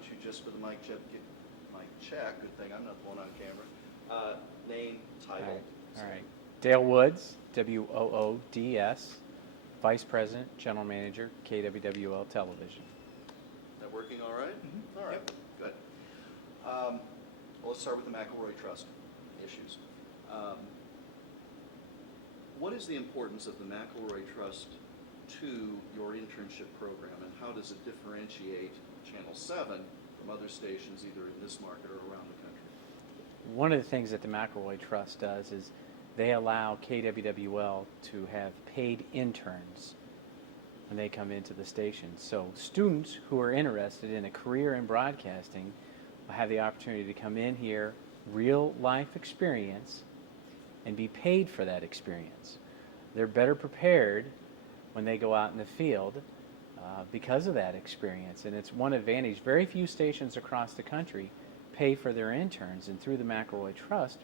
don't you just for the mic check, good thing I'm not the one on camera, name, title. All right. Dale Woods, Woods, Vice President, General Manager, KWWL Television. Is that working all right? Mm-hmm. All right, good. Well, let's start with the McElroy Trust issues. What is the importance of the McElroy Trust to your internship program, and how does it differentiate Channel 7 from other stations either in this market or around the country? One of the things that the McElroy Trust does is they allow KWWL to have paid interns when they come into the station. So students who are interested in a career in broadcasting will have the opportunity to come in here, real life experience, and be paid for that experience. They're better prepared when they go out in the field because of that experience, and it's one advantage. Very few stations across the country pay for their interns, and through the McElroy Trust,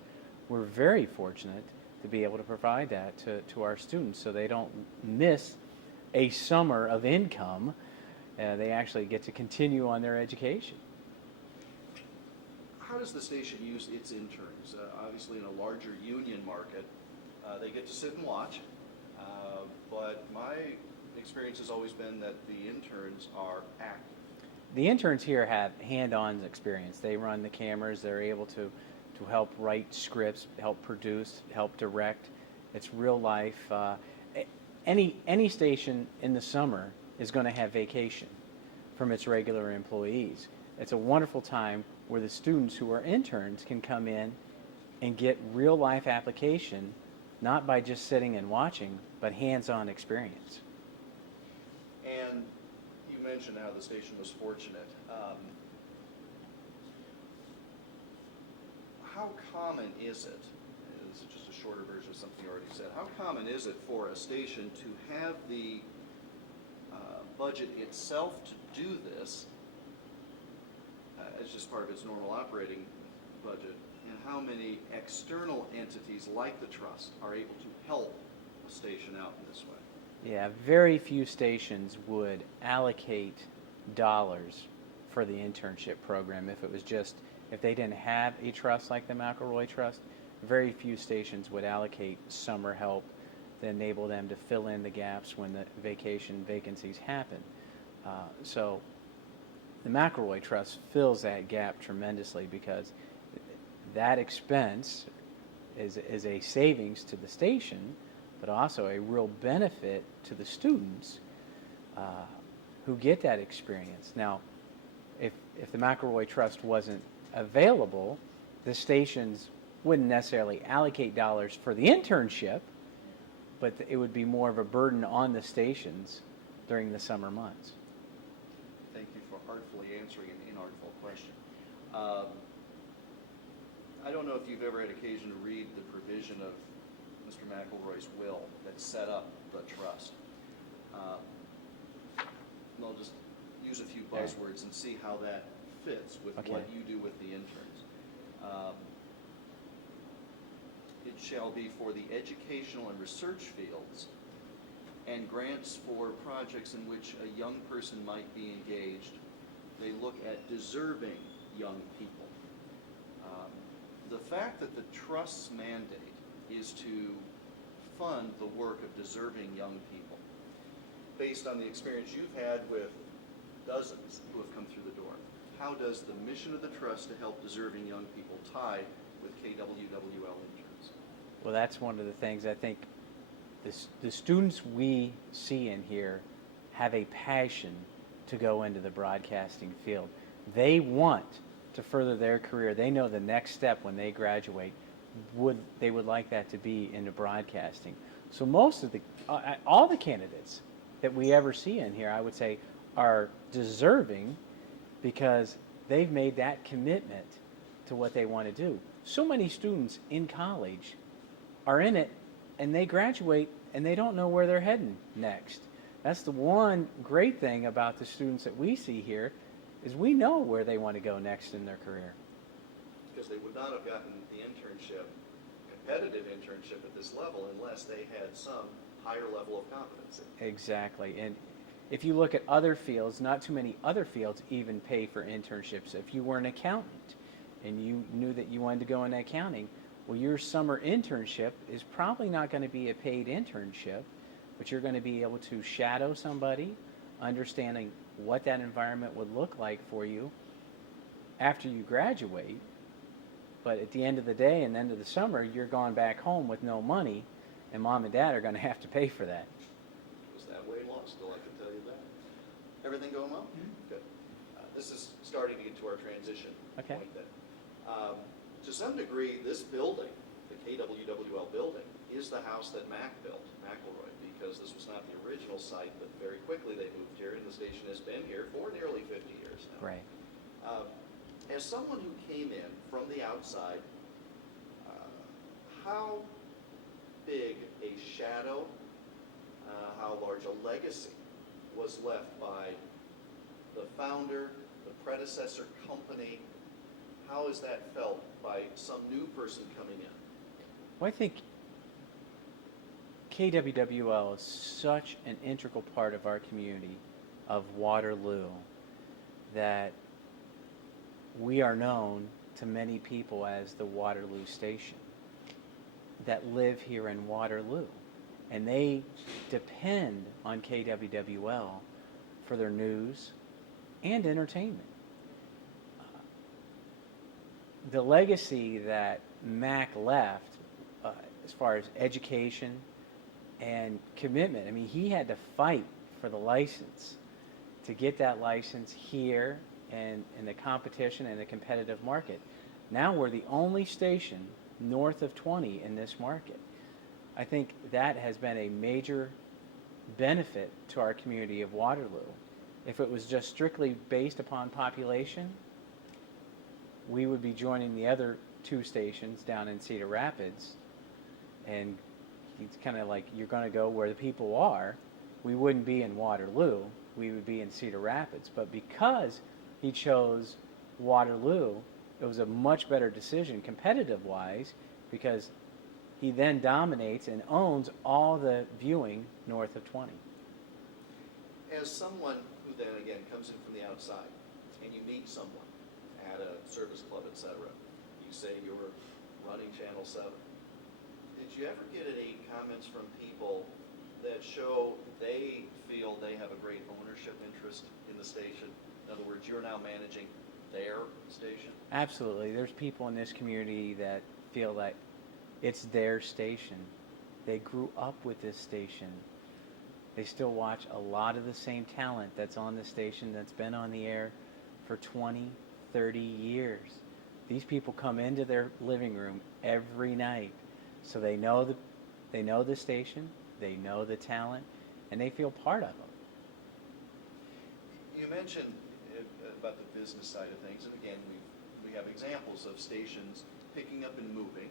we're very fortunate to be able to provide that to our students so they don't miss a summer of income. They actually get to continue on their education. How does the station use its interns? Obviously, in a larger union market, they get to sit and watch, but my experience has always been that the interns are active. The interns here have hand-on experience. They run the cameras. They're able to help write scripts, help produce, help direct. It's real life. Any station in the summer is going to have vacation from its regular employees. It's a wonderful time where the students who are interns can come in and get real life application, not by just sitting and watching, but hands-on experience. And you mentioned how the station was fortunate. How common is it, and this is just a shorter version of something you already said, how common is it for a station to have the budget itself to do this as just part of its normal operating budget, and how many external entities like the Trust are able to help a station out in this way? Yeah, very few stations would allocate dollars for the internship program if they didn't have a trust like the McElroy Trust. Very few stations would allocate summer help to enable them to fill in the gaps when the vacancies happen. So the McElroy Trust fills that gap tremendously because that expense is a savings to the station, but also a real benefit to the students who get that experience. Now, if the McElroy Trust wasn't available, the stations wouldn't necessarily allocate dollars for the internship, but it would be more of a burden on the stations during the summer months. Thank you for artfully answering an inartful question. I don't know if you've ever had occasion to read the provision of Mr. McElroy's will that set up the trust. And I'll just use a few buzzwords and see how that fits with what you do with the interns. It shall be for the educational and research fields and grants for projects in which a young person might be engaged. They look at deserving young people. The fact that the Trust's mandate is to fund the work of deserving young people, based on the experience you've had with dozens who have come through the door, how does the mission of the Trust to help deserving young people tie with KWWL interns? Well, that's one of the things I think the students we see in here have a passion to go into the broadcasting field. They want to further their career. They know the next step when they graduate, they would like that to be into broadcasting. So most of all the candidates that we ever see in here, I would say, are deserving because they've made that commitment to what they want to do. So many students in college are in it and they graduate and they don't know where they're heading next. That's the one great thing about the students that we see here is we know where they want to go next in their career. Because they would not have gotten the internship, competitive internship at this level unless they had some higher level of competency. Exactly. And if you look at other fields, not too many other fields even pay for internships. If you were an accountant and you knew that you wanted to go into accounting, well, your summer internship is probably not going to be a paid internship, but you're going to be able to shadow somebody, understanding what that environment would look like for you after you graduate. But at the end of the day and end of the summer, you're going back home with no money, and mom and dad are going to have to pay for that. Was that way in law school, I can tell you that. Everything going well? Good. This is starting to get to our transition Okay. point then. To some degree, this building, the KWWL building, is the house that Mac built, McElroy, because this was not the original site, but very quickly they moved here, and the station has been here for nearly 50 years now. Right. As someone who came in from the outside, how big a shadow, how large a legacy was left by the founder, the predecessor company? How is that felt by some new person coming in? Well, I think KWWL is such an integral part of our community of Waterloo that we are known to many people as the Waterloo Station that live here in Waterloo. And they depend on KWWL for their news and entertainment. The legacy that Mac left, as far as education and commitment, I mean, he had to fight for the license to get that license here and in the competition and the competitive market. Now we're the only station north of 20 in this market. I think that has been a major benefit to our community of Waterloo. If it was just strictly based upon population, we would be joining the other two stations down in Cedar Rapids, and it's kind of like you're going to go where the people are. We wouldn't be in Waterloo, we would be in Cedar Rapids. But because he chose Waterloo, it was a much better decision competitive-wise, because he then dominates and owns all the viewing north of 20. As someone who then again comes in from the outside, and you meet someone at a service club, etc., you say you're running Channel 7. Did you ever get any comments from people that show they feel they have a great ownership interest in the station? In other words, you're now managing their station? Absolutely. There's people in this community that feel that it's their station. They grew up with this station. They still watch a lot of the same talent that's on the station that's been on the air for 20, 30 years. These people come into their living room every night, so they know the station, they know the talent, and they feel part of them. You mentioned about the business side of things, and again, we have examples of stations picking up and moving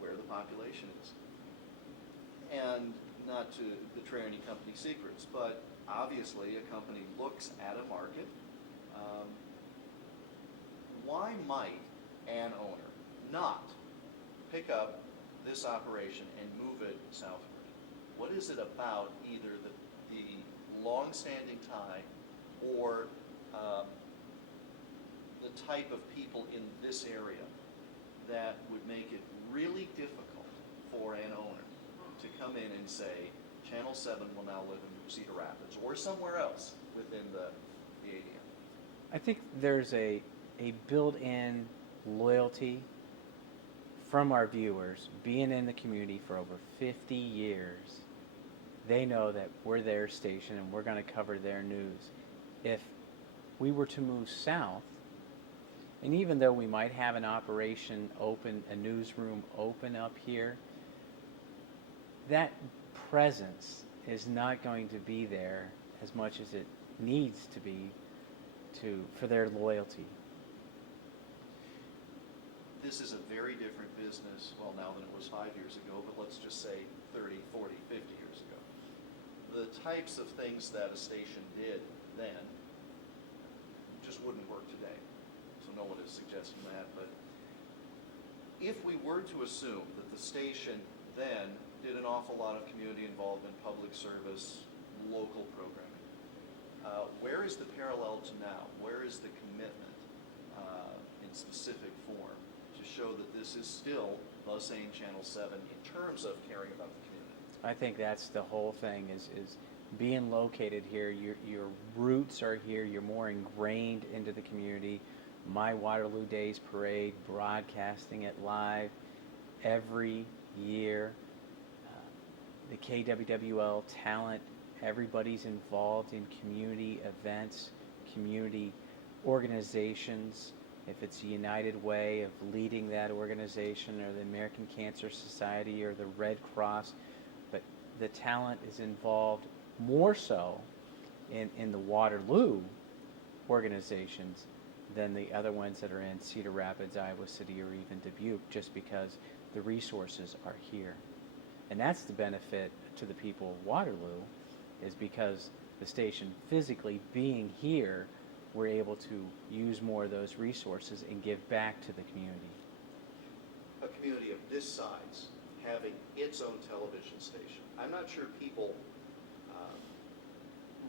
where the population is. And not to betray any company secrets, but obviously a company looks at a market. Why might an owner not pick up this operation and move it southward? What is it about either the long-standing tie or the type of people in this area that would make it really difficult for an owner to come in and say, Channel 7 will now live in Cedar Rapids or somewhere else within the ADM? I think there's a built-in loyalty from our viewers. Being in the community for over 50 years, they know that we're their station and we're going to cover their news. If we were to move south, and even though we might have an operation open, a newsroom open up here, that presence is not going to be there as much as it needs to be for their loyalty. This is a very different business, well, now than it was 5 years ago, but let's just say 30, 40, 50 years ago. The types of things that a station did then just wouldn't work today. So no one is suggesting that, but if we were to assume that the station then did an awful lot of community involvement, public service, local programming, Where is the parallel to now? Where is the commitment in specific form to show that this is still the same Channel 7 in terms of caring about the community? I think that's the whole thing is being located here. Your roots are here. You're more ingrained into the community. My Waterloo Days Parade, broadcasting it live every year. The KWWL talent, everybody's involved in community events, community organizations. If it's the United Way of leading that organization, or the American Cancer Society, or the Red Cross, but the talent is involved more so in the Waterloo organizations than the other ones that are in Cedar Rapids, Iowa City, or even Dubuque, just because the resources are here. And that's the benefit to the people of Waterloo, is because the station physically being here, we're able to use more of those resources and give back to the community. A community of this size having its own television station. I'm not sure people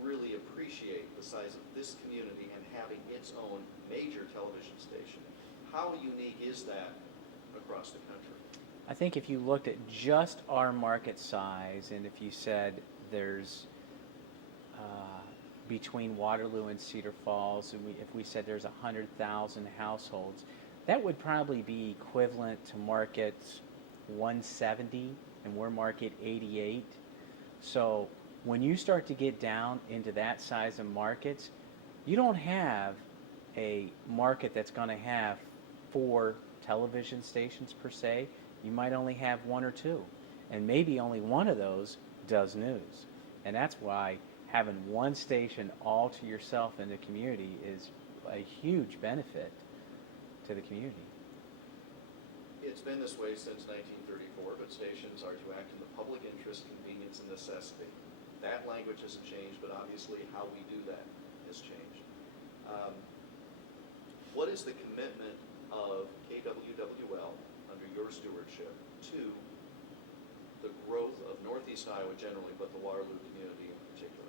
really appreciate the size of this community and having its own major television station. How unique is that across the country? I think if you looked at just our market size, and if you said there's between Waterloo and Cedar Falls, and if we said there's 100,000 households, that would probably be equivalent to market 170, and we're market 88. So when you start to get down into that size of markets, you don't have a market that's going to have 4 television stations per se. You might only have 1 or 2, and maybe only one of those does news. And that's why having one station all to yourself in the community is a huge benefit to the community. It's been this way since 1934, but stations are to act in the public interest, convenience, and necessity. That language hasn't changed, but obviously how we do that has changed. What is the commitment of KWWL under your stewardship to the growth of Northeast Iowa generally, but the Waterloo community in particular?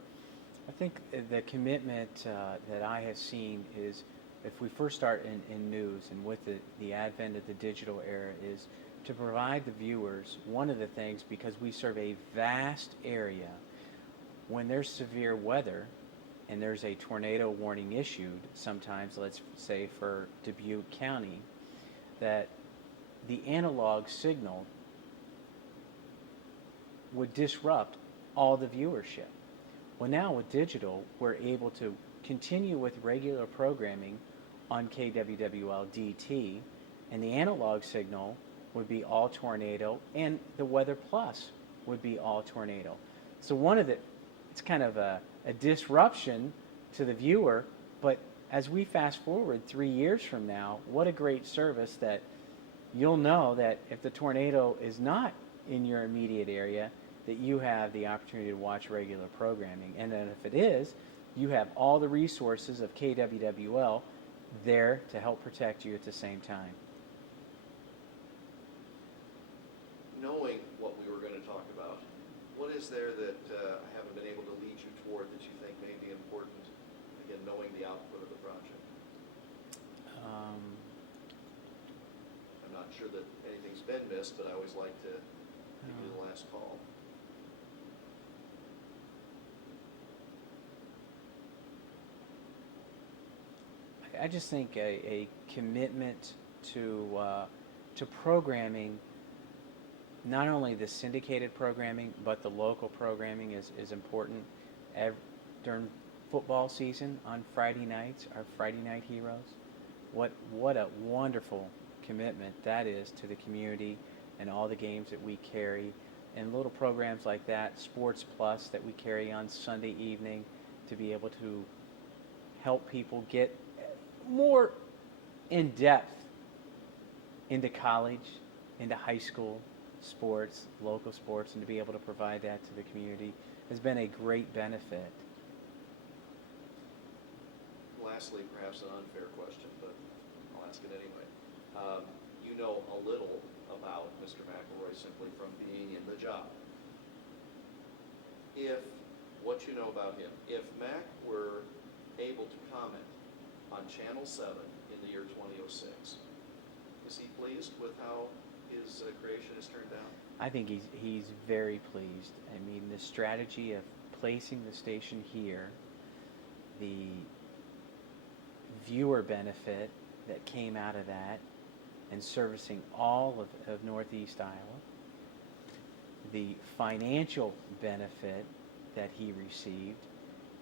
I think the commitment that I have seen is, if we first start in news, and with the advent of the digital era, is to provide the viewers one of the things, because we serve a vast area. When there's severe weather and there's a tornado warning issued, sometimes, let's say for Dubuque County, that the analog signal would disrupt all the viewership. Well, now with digital, we're able to continue with regular programming on KWWL DT, and the analog signal would be all tornado, and the Weather Plus would be all tornado. So it's kind of a disruption to the viewer, but as we fast forward 3 years from now, what a great service that you'll know that if the tornado is not in your immediate area, that you have the opportunity to watch regular programming. And then if it is, you have all the resources of KWWL there to help protect you at the same time. Knowing what we were going to talk about, what is there that I haven't been able to lead you toward that you think may be important, again, knowing the output of the project? I'm not sure that anything's been missed, but I always like to give you the last call. I just think a commitment to programming, not only the syndicated programming, but the local programming is important. During football season on Friday nights, our Friday Night Heroes, what a wonderful commitment that is to the community and all the games that we carry, and little programs like that, Sports Plus, that we carry on Sunday evening, to be able to help people get more in depth into college, into high school sports, local sports, and to be able to provide that to the community has been a great benefit. Lastly, perhaps an unfair question, but I'll ask it anyway. You know a little about Mr. McElroy simply from being in the job. If what you know about him. If Mac were able to comment on Channel 7 in the year 2006, is he pleased with how his creation has turned out? I think he's very pleased. I mean, the strategy of placing the station here, the viewer benefit that came out of that, and servicing all of Northeast Iowa, the financial benefit that he received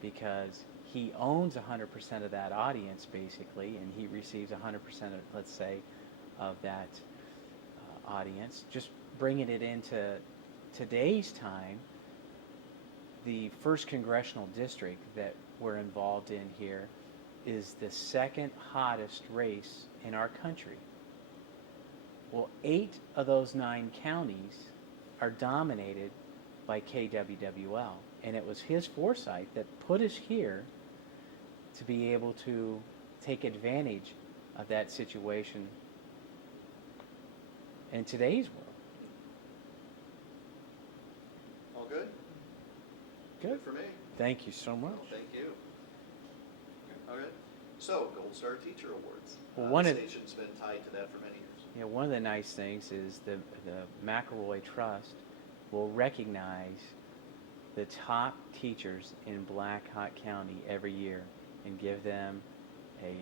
because he owns 100% of that audience basically, and he receives 100% of, let's say, of that audience. Just bringing it into today's time, the 1st Congressional District that we're involved in here is the 2nd hottest race in our country. Well, 8 of those 9 counties are dominated by KWWL, and it was his foresight that put us here to be able to take advantage of that situation in today's world. All good? Good. For me. Thank you so much. Well, thank you. All right. So, Gold Star Teacher Awards. Well, the station's been tied to that for many years. Yeah, one of the nice things is the McElroy Trust will recognize the top teachers in Black Hawk County every year and give them a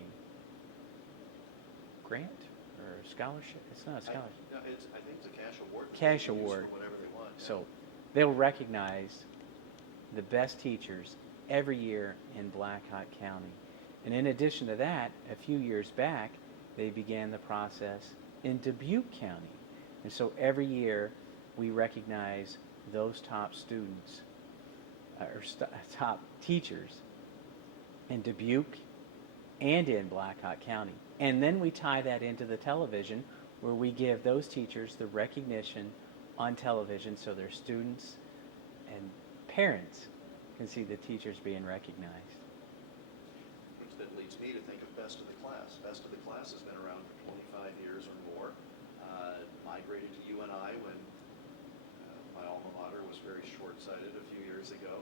grant or a scholarship. It's not a scholarship. I think it's a cash award. Cash They can use award. for whatever they want. Yeah. So they'll recognize the best teachers every year in Black Hawk County. And in addition to that, a few years back, they began the process in Dubuque County. And so every year we recognize those top students top teachers in Dubuque and in Black Hawk County. And then we tie that into the television where we give those teachers the recognition on television so their students and parents can see the teachers being recognized. Which then leads me to think of Best of the Class. Best of the Class has been around for 25 years or more. Migrated to UNI when my alma mater was very short-sighted a few years ago.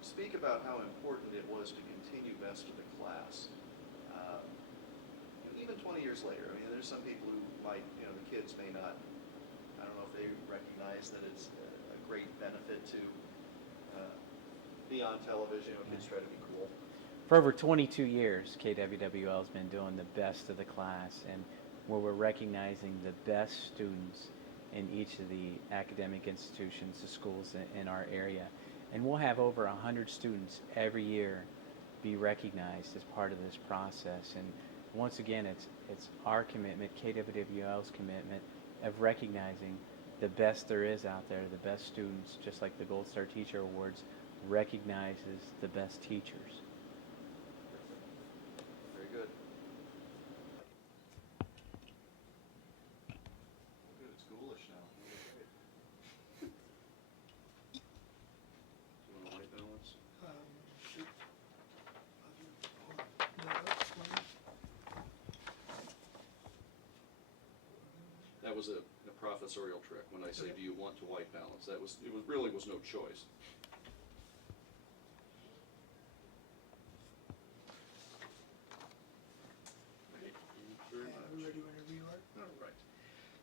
Speak about how important it was to continue Best of the Class. Even 20 years later, I mean, there's some people who might, the kids may not, I don't know if they recognize that it's a great benefit to be on television. Kids try to be cool. For over 22 years, KWWL has been doing the Best of the Class, and where we're recognizing the best students in each of the academic institutions, the schools in our area. And we'll have over 100 students every year be recognized as part of this process. And once again, it's our commitment, KWWL's commitment, of recognizing the best there is out there, the best students, just like the Gold Star Teacher Awards recognizes the best teachers. Very good. Good, it's ghoulish now. Do you want a white balance? Shoot. No, that's fine. That was a professorial trick when I say, do you want to white balance? It really was no choice. Great, thank you very I'm much. ready whenever you are. All right.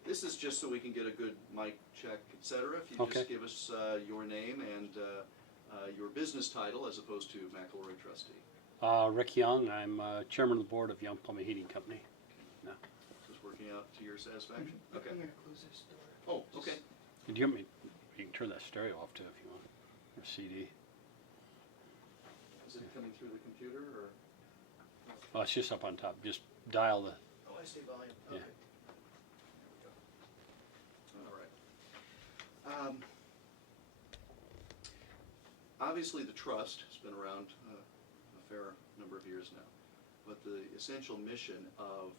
This is just so we can get a good mic check, et cetera. If you Okay. just give us your name and your business title as opposed to McElroy trustee. Rick Young, I'm chairman of the board of Young Plumbing Heating Company. No. Is working out to your satisfaction? Okay. I'm gonna close this door. Oh, okay. Did you want me, you can turn that stereo off too if you want, or CD. Is it coming through the computer or? Oh, it's just up on top, just dial the, Oh, I see volume. Yeah. Okay. All right. Obviously, the trust has been around a fair number of years now, but the essential mission of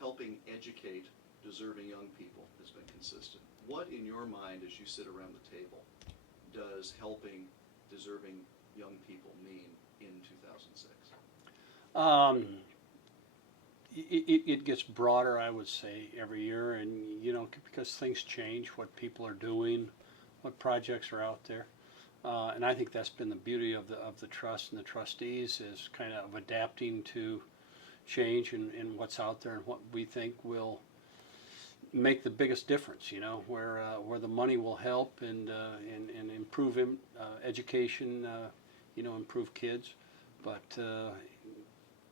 helping educate deserving young people has been consistent. What, in your mind, as you sit around the table, does helping deserving young people mean in 2006? it gets broader, I would say, every year, and because things change, what people are doing, what projects are out there. And I think that's been the beauty of the trust and the trustees, is kind of adapting to change and what's out there and what we think will make the biggest difference, you know, where the money will help and improve education, you know, improve kids, but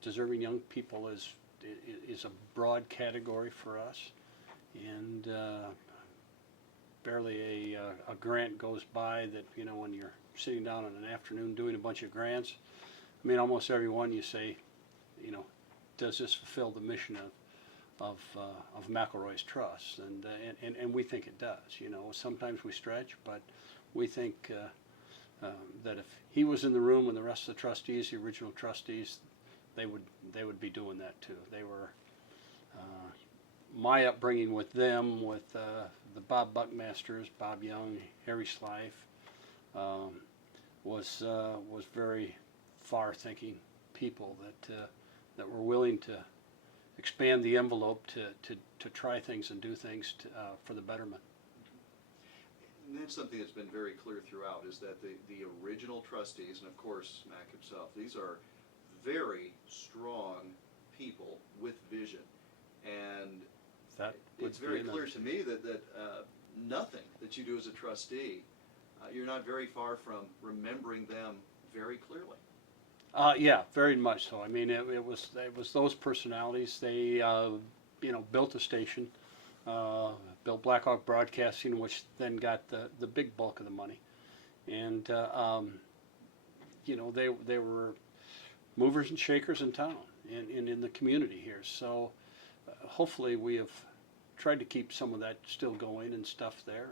deserving young people is a broad category for us, and barely a grant goes by that, you know, when you're sitting down in an afternoon doing a bunch of grants, I mean, almost every one you say, you know, does this fulfill the mission of McElroy's Trust? And we think it does. You know, sometimes we stretch, but we think that if he was in the room and the rest of the trustees, the original trustees, they would be doing that too. They were my upbringing with them, with the Bob Buckmasters, Bob Young, Harry Slife, was very far-thinking people that were willing to expand the envelope to try things and do things for the betterment. And that's something that's been very clear throughout, is that the original trustees, and of course Mac himself, these are very strong people with vision. And it's very clear to me that nothing that you do as a trustee, you're not very far from remembering them very clearly. Yeah, very much so. I mean, it was those personalities. They you know, built a station, built Blackhawk Broadcasting, which then got the big bulk of the money, and you know, they were movers and shakers in town and in the community here. So hopefully we have tried to keep some of that still going and stuff there,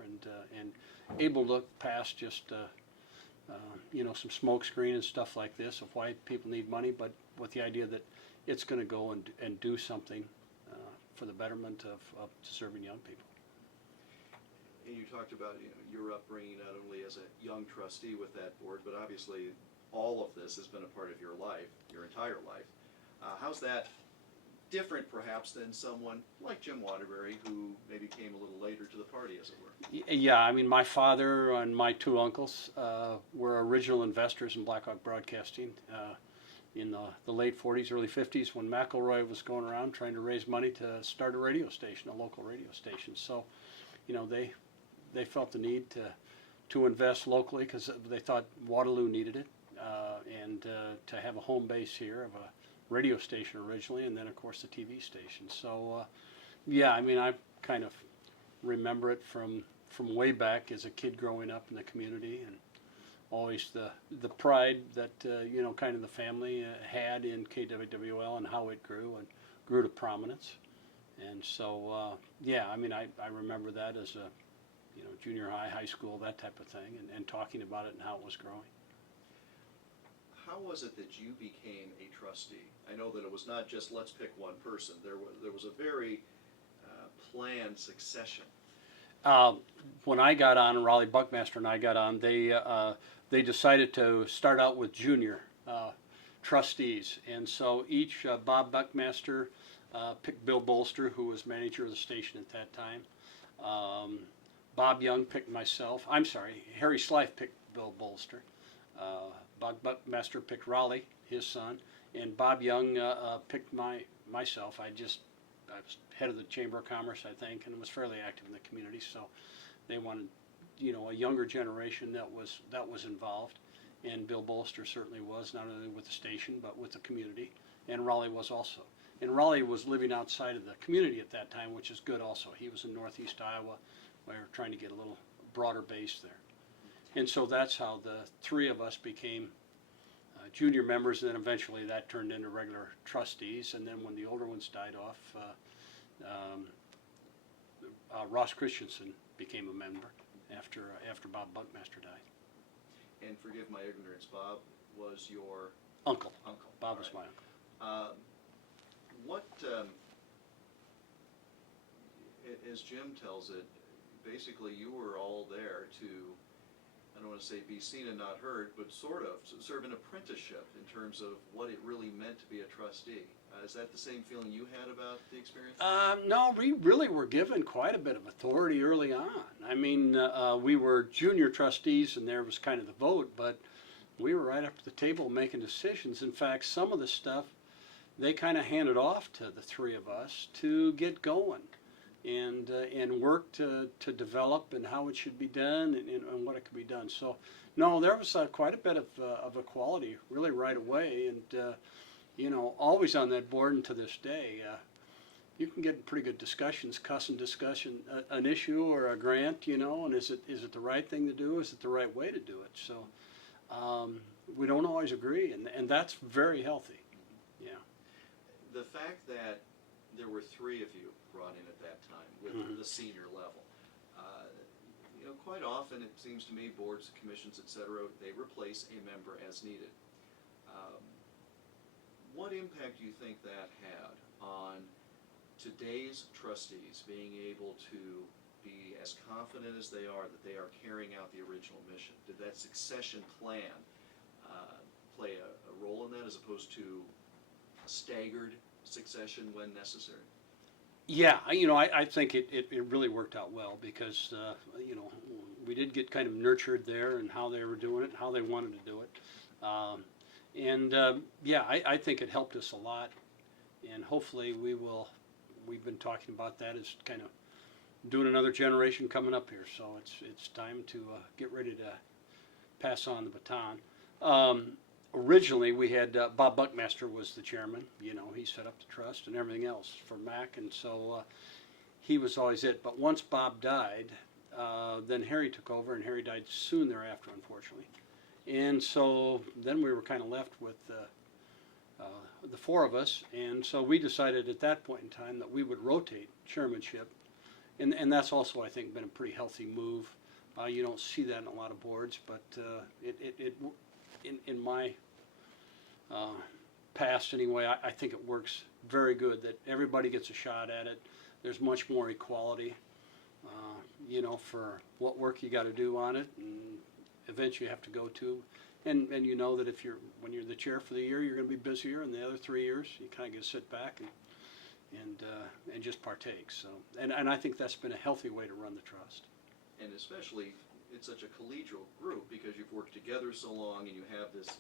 and able to look past just you know, some smoke screen and stuff like this of why people need money, but with the idea that it's going to go and do something for the betterment of deserving young people. And you talked about, you know, your upbringing not only as a young trustee with that board, but obviously all of this has been a part of your life, your entire life. How's that different perhaps than someone like Jim Waterbury, who maybe came a little later to the party, as it were? Yeah, I mean, my father and my two uncles were original investors in Blackhawk Broadcasting in the late 40s, early 50s, when McElroy was going around trying to raise money to start a radio station, a local radio station. So, you know, they felt the need to invest locally because they thought Waterloo needed it, and to have a home base here of a radio station originally, and then of course the TV station. So yeah, I mean, I kind of remember it from way back as a kid growing up in the community, and always the pride that you know, kind of the family had in KWWL and how it grew to prominence. And so yeah, I mean, I remember that as a, you know, junior high, high school, that type of thing, and talking about it and how it was growing. How was it that you became a trustee? I know that it was not just let's pick one person. There was a very planned succession. When I got on, Raleigh Buckmaster and I got on, they decided to start out with junior trustees, and so each Bob Buckmaster picked Bill Bolster, who was manager of the station at that time. Bob Young picked myself. I'm sorry, Harry Slife picked Bill Bolster. Bob Buckmaster picked Raleigh, his son, and Bob Young picked myself. I was head of the Chamber of Commerce, I think, and was fairly active in the community. So they wanted, you know, a younger generation that was involved, and Bill Bolster certainly was, not only with the station but with the community, and Raleigh was also. And Raleigh was living outside of the community at that time, which is good also. He was in northeast Iowa. We were trying to get a little broader base there. And so that's how the three of us became junior members, and then eventually that turned into regular trustees. And then when the older ones died off, Ross Christensen became a member after Bob Buckmaster died. And forgive my ignorance, Bob was your Uncle. uncle. Bob All was right. my uncle. What, as Jim tells it, basically you were all there to, I don't want to say be seen and not heard, but sort of serve an apprenticeship in terms of what it really meant to be a trustee. Is that the same feeling you had about the experience? No, we really were given quite a bit of authority early on. I mean, we were junior trustees and there was kind of the vote, but we were right up to the table making decisions. In fact, some of the stuff they kind of handed off to the three of us to get going and work to develop and how it should be done and what it could be done. So, no, there was quite a bit of equality really right away, and you know, always on that board and to this day, you can get pretty good discussions, an issue or a grant, you know, and is it the right thing to do? Is it the right way to do it? So we don't always agree, and that's very healthy. Yeah. The fact that there were three of you brought in at that time with Mhm. the senior level, you know, quite often it seems to me boards, commissions, et cetera, they replace a member as needed. What impact do you think that had on today's trustees being able to be as confident as they are that they are carrying out the original mission? Did that succession plan play a role in that as opposed to a staggered succession when necessary? Yeah, you know, I think it really worked out well because, you know, we did get kind of nurtured there and how they were doing it and how they wanted to do it. Yeah, I think it helped us a lot, and hopefully we've been talking about that as kind of doing another generation coming up here, so it's time to get ready to pass on the baton. Originally, we had Bob Buckmaster was the chairman. You know, he set up the trust and everything else for MAC, and so he was always it. But once Bob died, then Harry took over, and Harry died soon thereafter, unfortunately. And so then we were kind of left with the four of us, and so we decided at that point in time that we would rotate chairmanship, and that's also, I think, been a pretty healthy move. You don't see that in a lot of boards, but in my past anyway, I think it works very good that everybody gets a shot at it. There's much more equality, you know, for what work you got to do on it, and events you have to go to, and you know that when you're the chair for the year, you're going to be busier, and the other 3 years you kind of get to sit back and just partake. So, and I think that's been a healthy way to run the trust. And especially, it's such a collegial group because you've worked together so long and you have this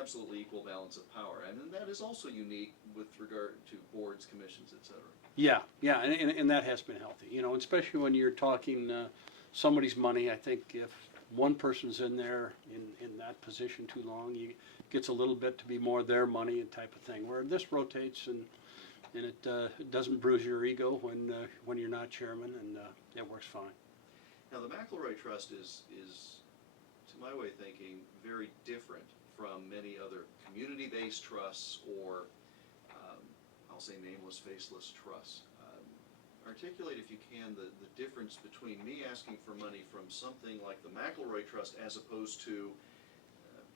absolutely equal balance of power, and then that is also unique with regard to boards, commissions, et cetera. Yeah, and that has been healthy, you know, especially when you're talking somebody's money. I think if one person's in there in that position too long, it gets a little bit to be more their money and type of thing, where this rotates and it doesn't bruise your ego when you're not chairman, and it works fine. Now, the McElroy Trust is, to my way of thinking, very different from many other community-based trusts or, I'll say, nameless, faceless trusts. Articulate, if you can, the difference between me asking for money from something like the McElroy Trust as opposed to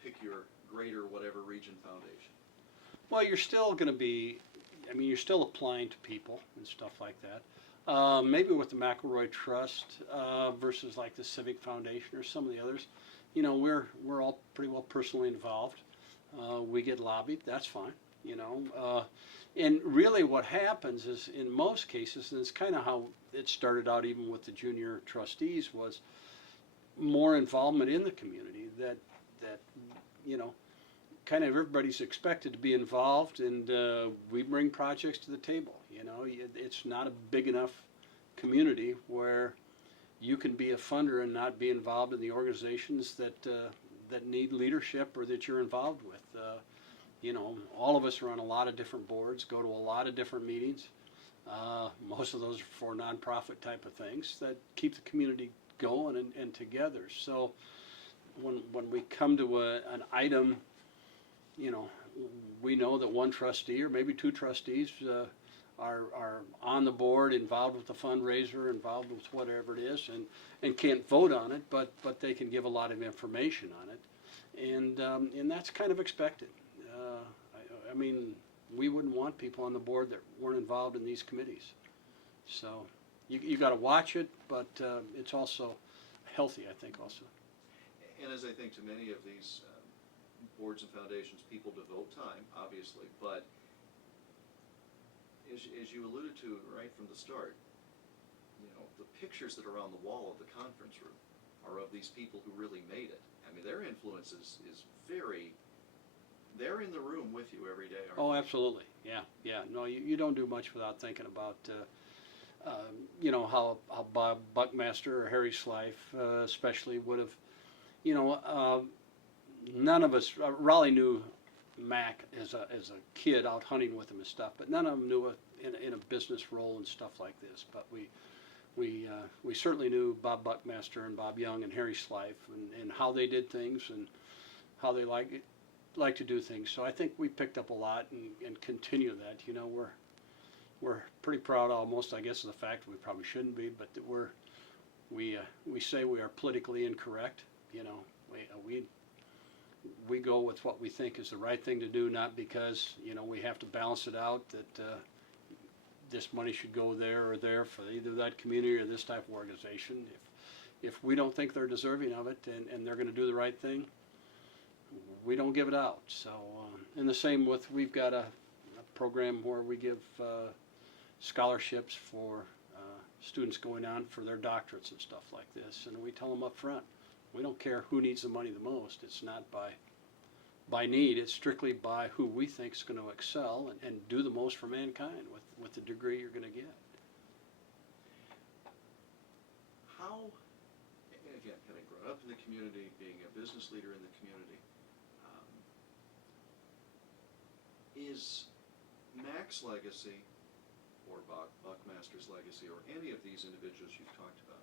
pick your greater whatever region foundation. Well, you're still going to be, I mean, you're still applying to people and stuff like that. Maybe with the McElroy Trust versus like the Civic Foundation or some of the others, you know, we're all pretty well personally involved. We get lobbied, that's fine, you know. And really what happens is, in most cases, and it's kind of how it started out even with the junior trustees, was more involvement in the community that you know, kind of everybody's expected to be involved, and we bring projects to the table. You know, it's not a big enough community where you can be a funder and not be involved in the organizations that need leadership or that you're involved with. You know, all of us are on a lot of different boards, go to a lot of different meetings. Most of those are for nonprofit type of things that keep the community going and together. So when we come to an item, you know, we know that one trustee or maybe two trustees are on the board, involved with the fundraiser, involved with whatever it is, and can't vote on it, but they can give a lot of information on it, and that's kind of expected. I mean, we wouldn't want people on the board that weren't involved in these committees. So you got to watch it, but it's also healthy, I think, also. And as I think to many of these boards and foundations, people devote time, obviously, but as you alluded to right from the start, you know, the pictures that are on the wall of the conference room are of these people who really made it. I mean, their influence is very, they're in the room with you every day, aren't Oh, they? absolutely. Yeah, yeah. No, you don't do much without thinking about, you know, how Bob Buckmaster or Harry Slife especially would have, you know, none of us, Raleigh knew Mac as a kid out hunting with him and stuff, but none of them knew it in a business role and stuff like this. But we certainly knew Bob Buckmaster and Bob Young and Harry Slife and how they did things and how they like to do things. So I think we picked up a lot and continue that. You know, we're pretty proud almost, I guess, of the fact we probably shouldn't be, but that we say we are politically incorrect. You know, we go with what we think is the right thing to do, not because, you know, we have to balance it out that this money should go there or there for either that community or this type of organization. If we don't think they're deserving of it and they're going to do the right thing, we don't give it out. So, and the same with, we've got a program where we give scholarships for students going on for their doctorates and stuff like this, and we tell them up front, we don't care who needs the money the most. It's not by need, it's strictly by who we think is going to excel and do the most for mankind with the degree you're going to get. How, again, having grown up in the community, being a business leader in the community, is Mac's legacy, or Buckmaster's legacy, or any of these individuals you've talked about,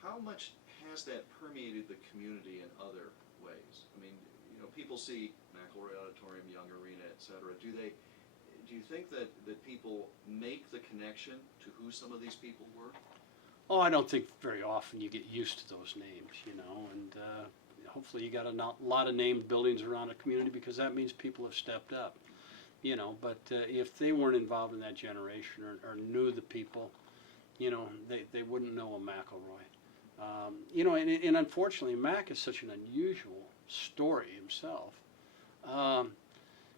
how much has that permeated the community in other ways? I mean, you know, people see McElroy Auditorium, Young Arena, et cetera. Do you think that people make the connection to who some of these people were? Oh, I don't think very often you get used to those names, you know, and hopefully you got a lot of named buildings around a community because that means people have stepped up, you know, but if they weren't involved in that generation or knew the people, you know, they wouldn't know a McElroy. You know, and unfortunately, Mac is such an unusual story himself.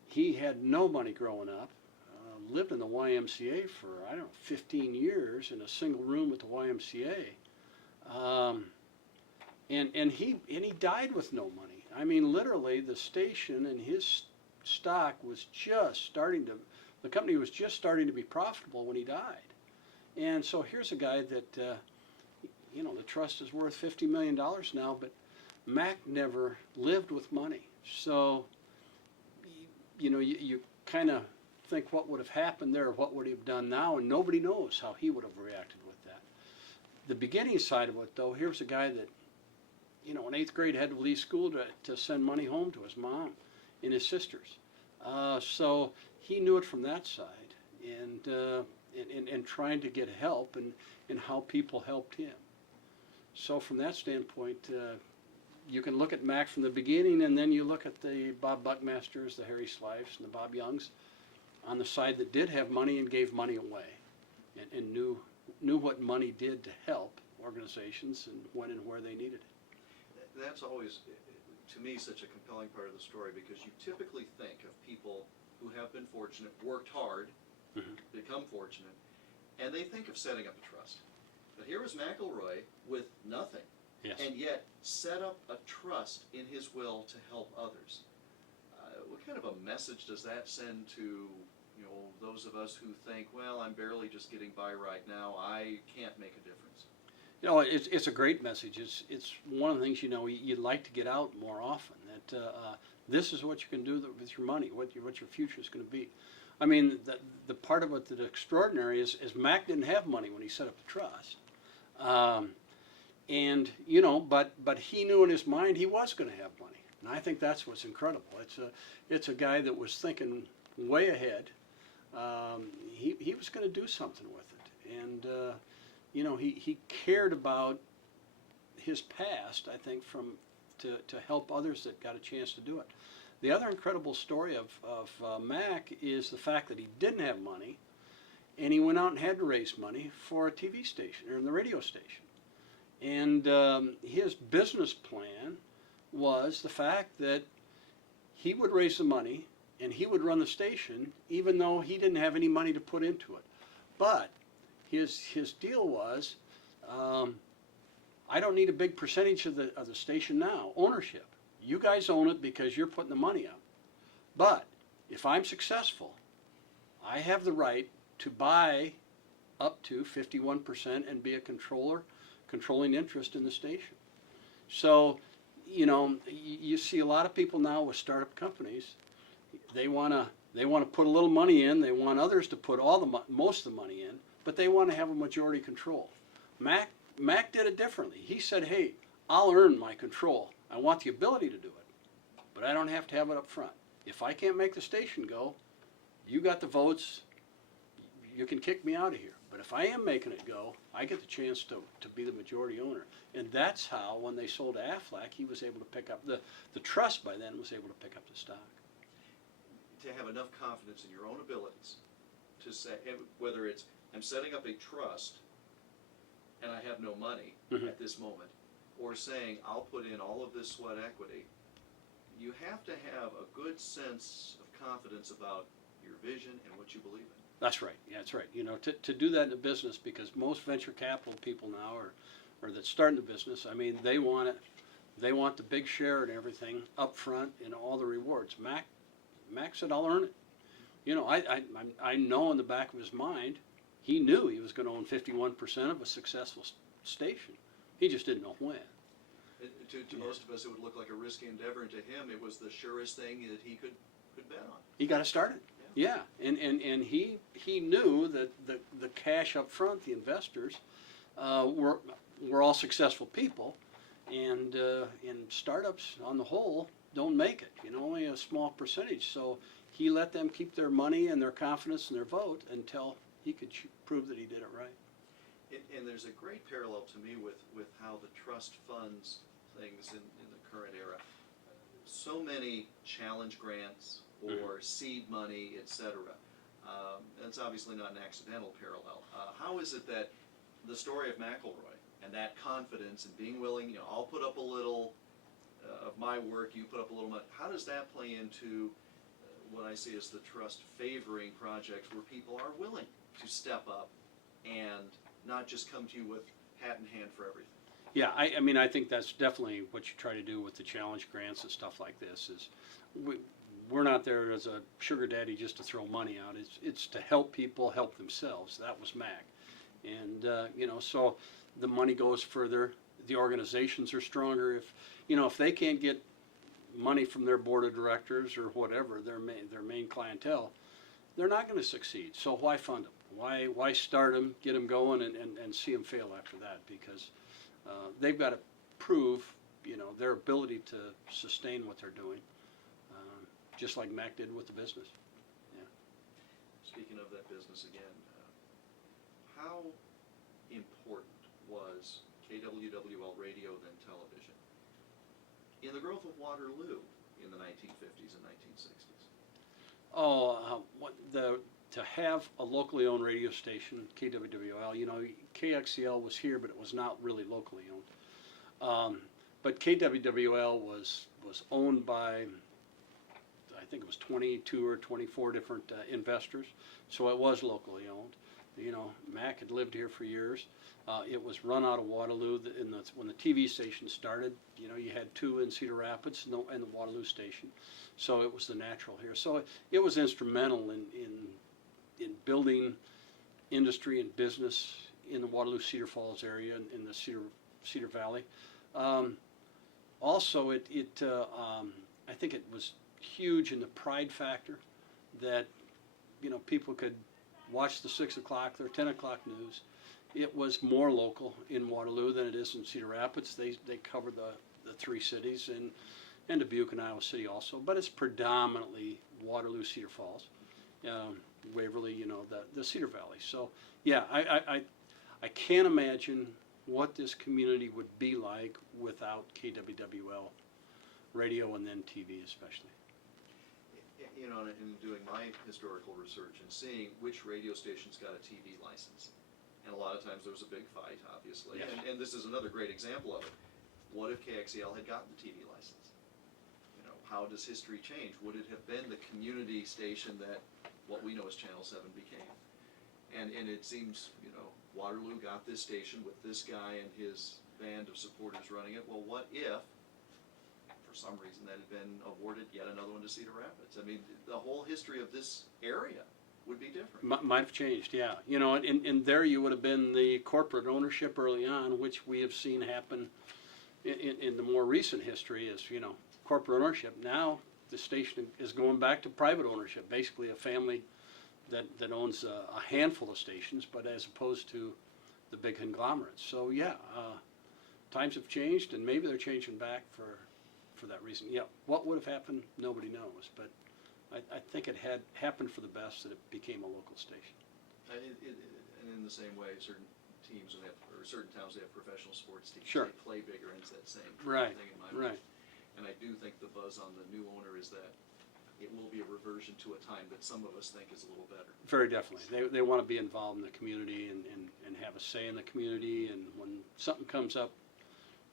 He had no money growing up, lived in the YMCA for, I don't know, 15 years in a single room at the YMCA. And he died with no money. I mean, literally, the station and his stock was just starting to, the company was just starting to be profitable when he died. And so here's a guy that, you know, the trust is worth $50 million now, but Mac never lived with money. So, you know, you kind of think what would have happened there, what would he have done now, and nobody knows how he would have reacted with that. The beginning side of it, though, here's a guy that, you know, in 8th grade had to leave school to send money home to his mom and his sisters. So he knew it from that side, and trying to get help and how people helped him. So from that standpoint, you can look at Mac from the beginning, and then you look at the Bob Buckmasters, the Harry Slifes, and the Bob Youngs on the side that did have money and gave money away, and knew what money did to help organizations and when and where they needed it. That's always, to me, such a compelling part of the story, because you typically think of people who have been fortunate, worked hard, become fortunate, and they think of setting up a trust. But here was McElroy with nothing, Yes. and yet set up a trust in his will to help others. What kind of a message does that send to, you know, those of us who think, well, I'm barely just getting by right now, I can't make a difference? You know, it's a great message. It's one of the things, you know, you'd like to get out more often, that this is what you can do with your money, what your future is going to be. I mean, the part of it that's extraordinary is Mac didn't have money when he set up the trust. And, you know, but he knew in his mind he was going to have money. And I think that's what's incredible. It's a guy that was thinking way ahead. He was going to do something with it. And, you know, he cared about his past, I think, to help others that got a chance to do it. The other incredible story of Mac is the fact that he didn't have money, and he went out and had to raise money for a TV station, or the radio station. And his business plan was the fact that he would raise the money, and he would run the station even though he didn't have any money to put into it. But his deal was, I don't need a big percentage of the station now. Ownership. You guys own it because you're putting the money up. But if I'm successful, I have the right to buy up to 51% and be a controlling interest in the station. So, you know, you see a lot of people now with startup companies. They want to put a little money in. They want others to put most of the money in, but they want to have a majority control. Mac did it differently. He said, "Hey, I'll earn my control. I want the ability to do it, but I don't have to have it up front. If I can't make the station go, you got the votes. You can kick me out of here. But if I am making it go, I get the chance to be the majority owner." And that's how, when they sold to Aflac, he was able to pick up, the trust by then was able to pick up the stock. To have enough confidence in your own abilities to say, whether it's, I'm setting up a trust and I have no money at this moment, or saying, I'll put in all of this sweat equity, you have to have a good sense of confidence about your vision and what you believe in. That's right. Yeah, that's right. You know, to do that in a business, because most venture capital people now or that start in the business, I mean, they want it. They want the big share and everything up front and all the rewards. Mac said, "I'll earn it." You know, I know in the back of his mind, he knew he was going to own 51% of a successful station. He just didn't know when. To most of us, it would look like a risky endeavor, and to him, it was the surest thing that he could bet on. He got it started. Yeah, and he knew that the cash up front, the investors, were all successful people, and startups on the whole don't make it. You know, only a small percentage. So he let them keep their money and their confidence and their vote until he could prove that he did it right. And there's a great parallel to me with how the trust funds things in the current era. So many challenge grants or seed money, etc. That's obviously not an accidental parallel. How is it that the story of McElroy and that confidence and being willing, you know, I'll put up a little of my work, you put up a little money, how does that play into what I see as the trust favoring projects where people are willing to step up and not just come to you with hat in hand for everything? Yeah, I mean, I think that's definitely what you try to do with the challenge grants and stuff like this. Is we're not there as a sugar daddy just to throw money out. It's to help people help themselves. That was MAC, and you know, so the money goes further. The organizations are stronger. If they can't get money from their board of directors or whatever, their main clientele, they're not going to succeed. So why fund them? Why start them, get them going, and see them fail after that? Because they've got to prove, you know, their ability to sustain what they're doing, just like Mac did with the business. Yeah. Speaking of that business again, how important was KWWL radio then television in the growth of Waterloo in the 1950s and 1960s? To have a locally owned radio station, KWWL, you know, KXCL was here, but it was not really locally owned. But KWWL was owned by, I think it was 22 or 24 different investors, so it was locally owned. You know, Mac had lived here for years. It was run out of Waterloo. When the TV station started, you know, you had two in Cedar Rapids and the Waterloo station, so it was the natural here. So it was instrumental in building industry and business in the Waterloo Cedar Falls area and in the Cedar Valley. Also, I think it was huge in the pride factor that, you know, people could watch the 6 o'clock or 10 o'clock news. It was more local in Waterloo than it is in Cedar Rapids. They cover the three cities and Dubuque and Iowa City also, but it's predominantly Waterloo, Cedar Falls, Waverly, you know, the Cedar Valley. So yeah, I can't imagine what this community would be like without KWWL radio and then TV especially. You know, in doing my historical research and seeing which radio stations got a TV license, and a lot of times there was a big fight, obviously, Yes. and this is another great example of it. What if KXEL had gotten the TV license? You know, how does history change? Would it have been the community station that what we know as Channel 7 became? And it seems, you know, Waterloo got this station with this guy and his band of supporters running it. Well, what if, for some reason, that had been awarded yet another one to Cedar Rapids? I mean, the whole history of this area would be different. Might have changed, yeah. You know, and there you would have been the corporate ownership early on, which we have seen happen in the more recent history is, you know, corporate ownership. Now the station is going back to private ownership, basically a family that owns a handful of stations, but as opposed to the big conglomerates. So yeah, times have changed, and maybe they're changing back for that reason. Yeah, what would have happened, nobody knows, but I think it had happened for the best that it became a local station. And in the same way, certain teams would have, or certain towns, they have professional sports teams. Sure. They play bigger, and it's that same Right, thing in my mind. right. And I do think the buzz on the new owner is that it will be a reversion to a time that some of us think is a little better. Very definitely. They want to be involved in the community and have a say in the community, and when something comes up,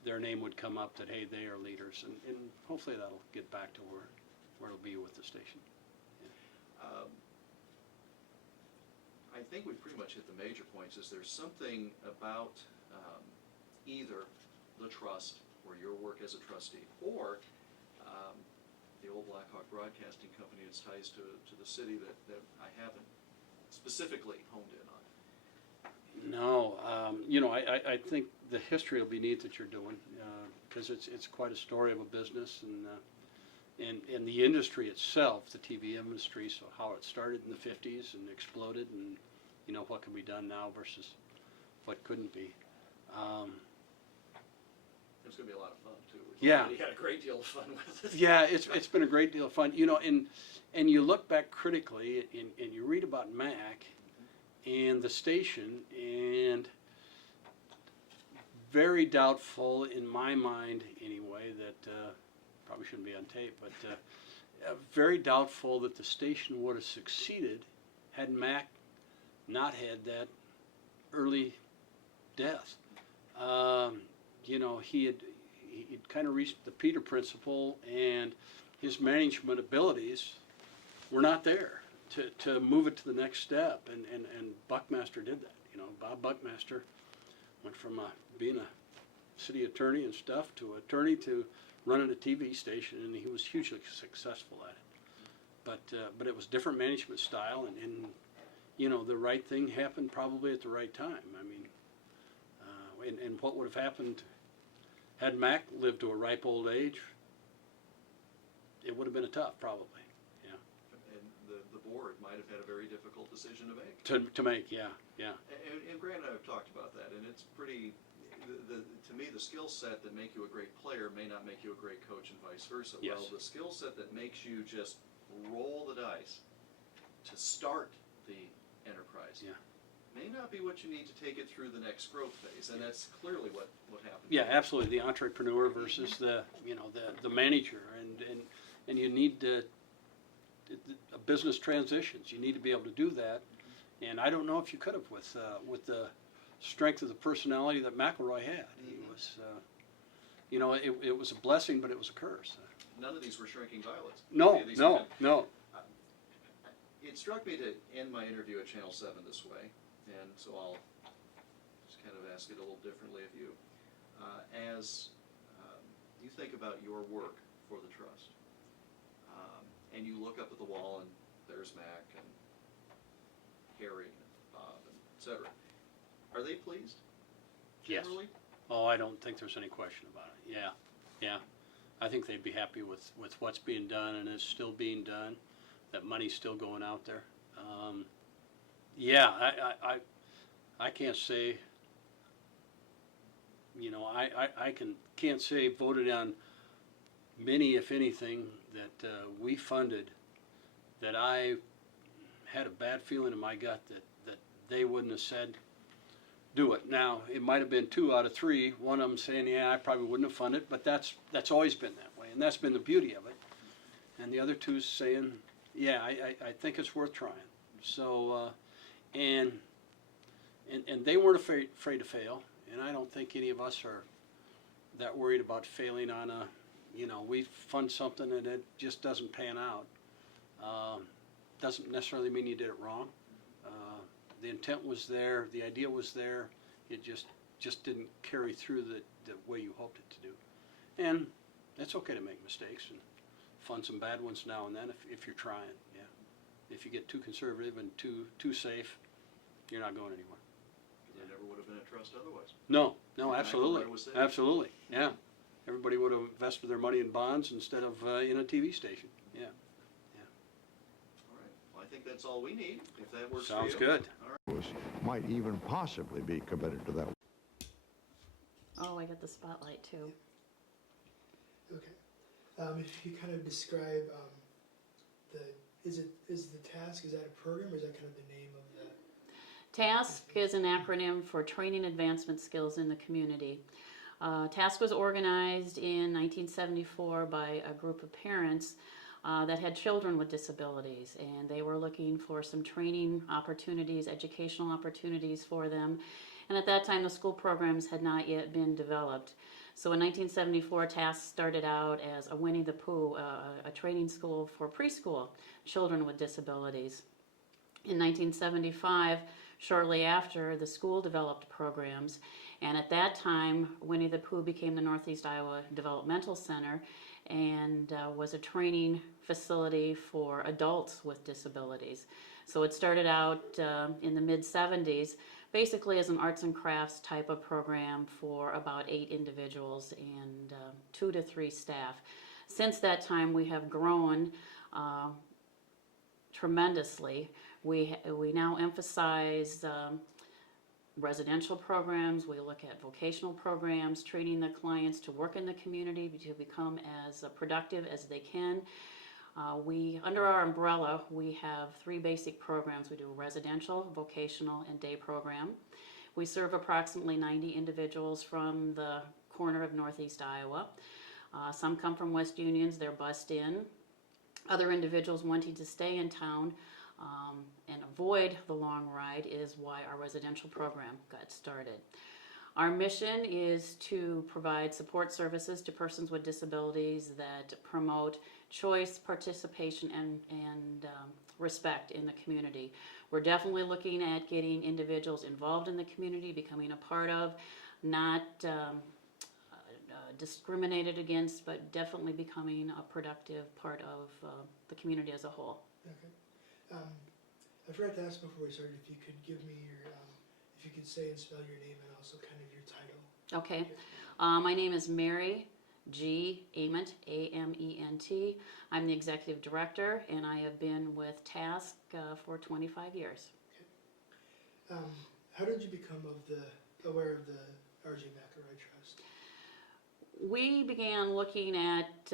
their name would come up that, hey, they are leaders, and hopefully that'll get back to where it'll be with the station. I think we've pretty much hit the major points. Is there something about either the trust or your work as a trustee, or the old Blackhawk Broadcasting Company, its ties to the city that I haven't specifically honed in on? No, you know, I think the history will be neat that you're doing, because it's quite a story of a business, and the industry itself, the TV industry, so how it started in the 50s and exploded, and you know what can be done now versus what couldn't be. It's going to be a lot of fun too. Yeah. We had a great deal of fun with it. Yeah, it's been a great deal of fun, you know, and you look back critically and you read about Mac and the station, and very doubtful in my mind anyway that probably shouldn't be on tape, but very doubtful that the station would have succeeded had Mac not had that early death. You know, he'd kind of reached the Peter principle, and his management abilities were not there to move it to the next step, and Buckmaster did that. You know, Bob Buckmaster went from being a city attorney and stuff to attorney to running a TV station, and he was hugely successful at it. But it was different management style, and you know, the right thing happened probably at the right time. I mean, and what would have happened had Mac lived to a ripe old age? It would have been a tough, probably. Yeah. And the board might have had a very difficult decision to make. To make, yeah. And Grant and I have talked about that, and it's pretty. To me, the skill set that make you a great player may not make you a great coach, and vice versa. Yes. Well, the skill set that makes you just roll the dice to start the enterprise may not be what you need to take it through the next growth phase, and that's clearly what happened. Yeah, absolutely. The entrepreneur versus the manager, and you need a business transitions. You need to be able to do that, and I don't know if you could have with the strength of the personality that McElroy had. He was, you know, it was a blessing, but it was a curse. None of these were shrinking violets. No. It struck me to end my interview at Channel 7 this way, and so I'll just kind of ask it a little differently of you. As you think about your work for the Trust, and you look up at the wall and there's Mac and Harry and Bob and et cetera, are they pleased? Yes. Generally? Oh, I don't think there's any question about it. Yeah. I think they'd be happy with what's being done, and it's still being done. That money's still going out there. I can't say. You know, I can't say voted on many, if anything, that we funded that I had a bad feeling in my gut that they wouldn't have said do it. Now, it might have been 2 out of 3. One of them saying, yeah, I probably wouldn't have funded, but that's always been that way, and that's been the beauty of it. And the other 2 saying, yeah, I think it's worth trying. So, and they weren't afraid to fail, and I don't think any of us are that worried about failing on a, You know, we fund something and it just doesn't pan out. Doesn't necessarily mean you did it wrong. The intent was there, the idea was there, it just didn't carry through the way you hoped it to do. And it's okay to make mistakes and fund some bad ones now and then if you're trying, yeah. If you get too conservative and too safe, you're not going anywhere. There never would have been a trust otherwise. No, Like absolutely, McElroy was saying. absolutely, yeah. Everybody would have invested their money in bonds instead of in a TV station, yeah. All right, well, I think that's all we need, if that works for you. Sounds good. Might even possibly be committed to that. Oh, I got the spotlight too. Okay. If you kind of describe is the task, is that a program or is that kind of the name of the? TASK is an acronym for Training Advancement Skills in the Community. TASK was organized in 1974 by a group of parents that had children with disabilities, and they were looking for some training opportunities, educational opportunities for them. And at that time, the school programs had not yet been developed. So in 1974, TASK started out as a Winnie the Pooh, a training school for preschool children with disabilities. In 1975, shortly after, the school developed programs, and at that time, Winnie the Pooh became the Northeast Iowa Developmental Center and was a training facility for adults with disabilities. So it started out in the mid-70s, basically as an arts and crafts type of program for about 8 individuals and 2 to 3 staff. Since that time, we have grown tremendously. We now emphasize residential programs. We look at vocational programs, training the clients to work in the community to become as productive as they can. Under our umbrella, we have 3 basic programs. We do a residential, vocational, and day program. We serve approximately 90 individuals from the corner of Northeast Iowa. Some come from West Unions, they're bussed in. Other individuals wanting to stay in town and avoid the long ride is why our residential program got started. Our mission is to provide support services to persons with disabilities that promote choice, participation, and respect in the community. We're definitely looking at getting individuals involved in the community, becoming a part of, not discriminated against, but definitely becoming a productive part of the community as a whole. Okay. I forgot to ask before we started if you could give me if you could say and spell your name and also kind of your title. Okay. My name is Mary G. Ament, A-M-E-N-T. I'm the executive director, and I have been with TASK for 25 years. Okay. How did you become aware of the R.J. McElroy Trust? We began looking at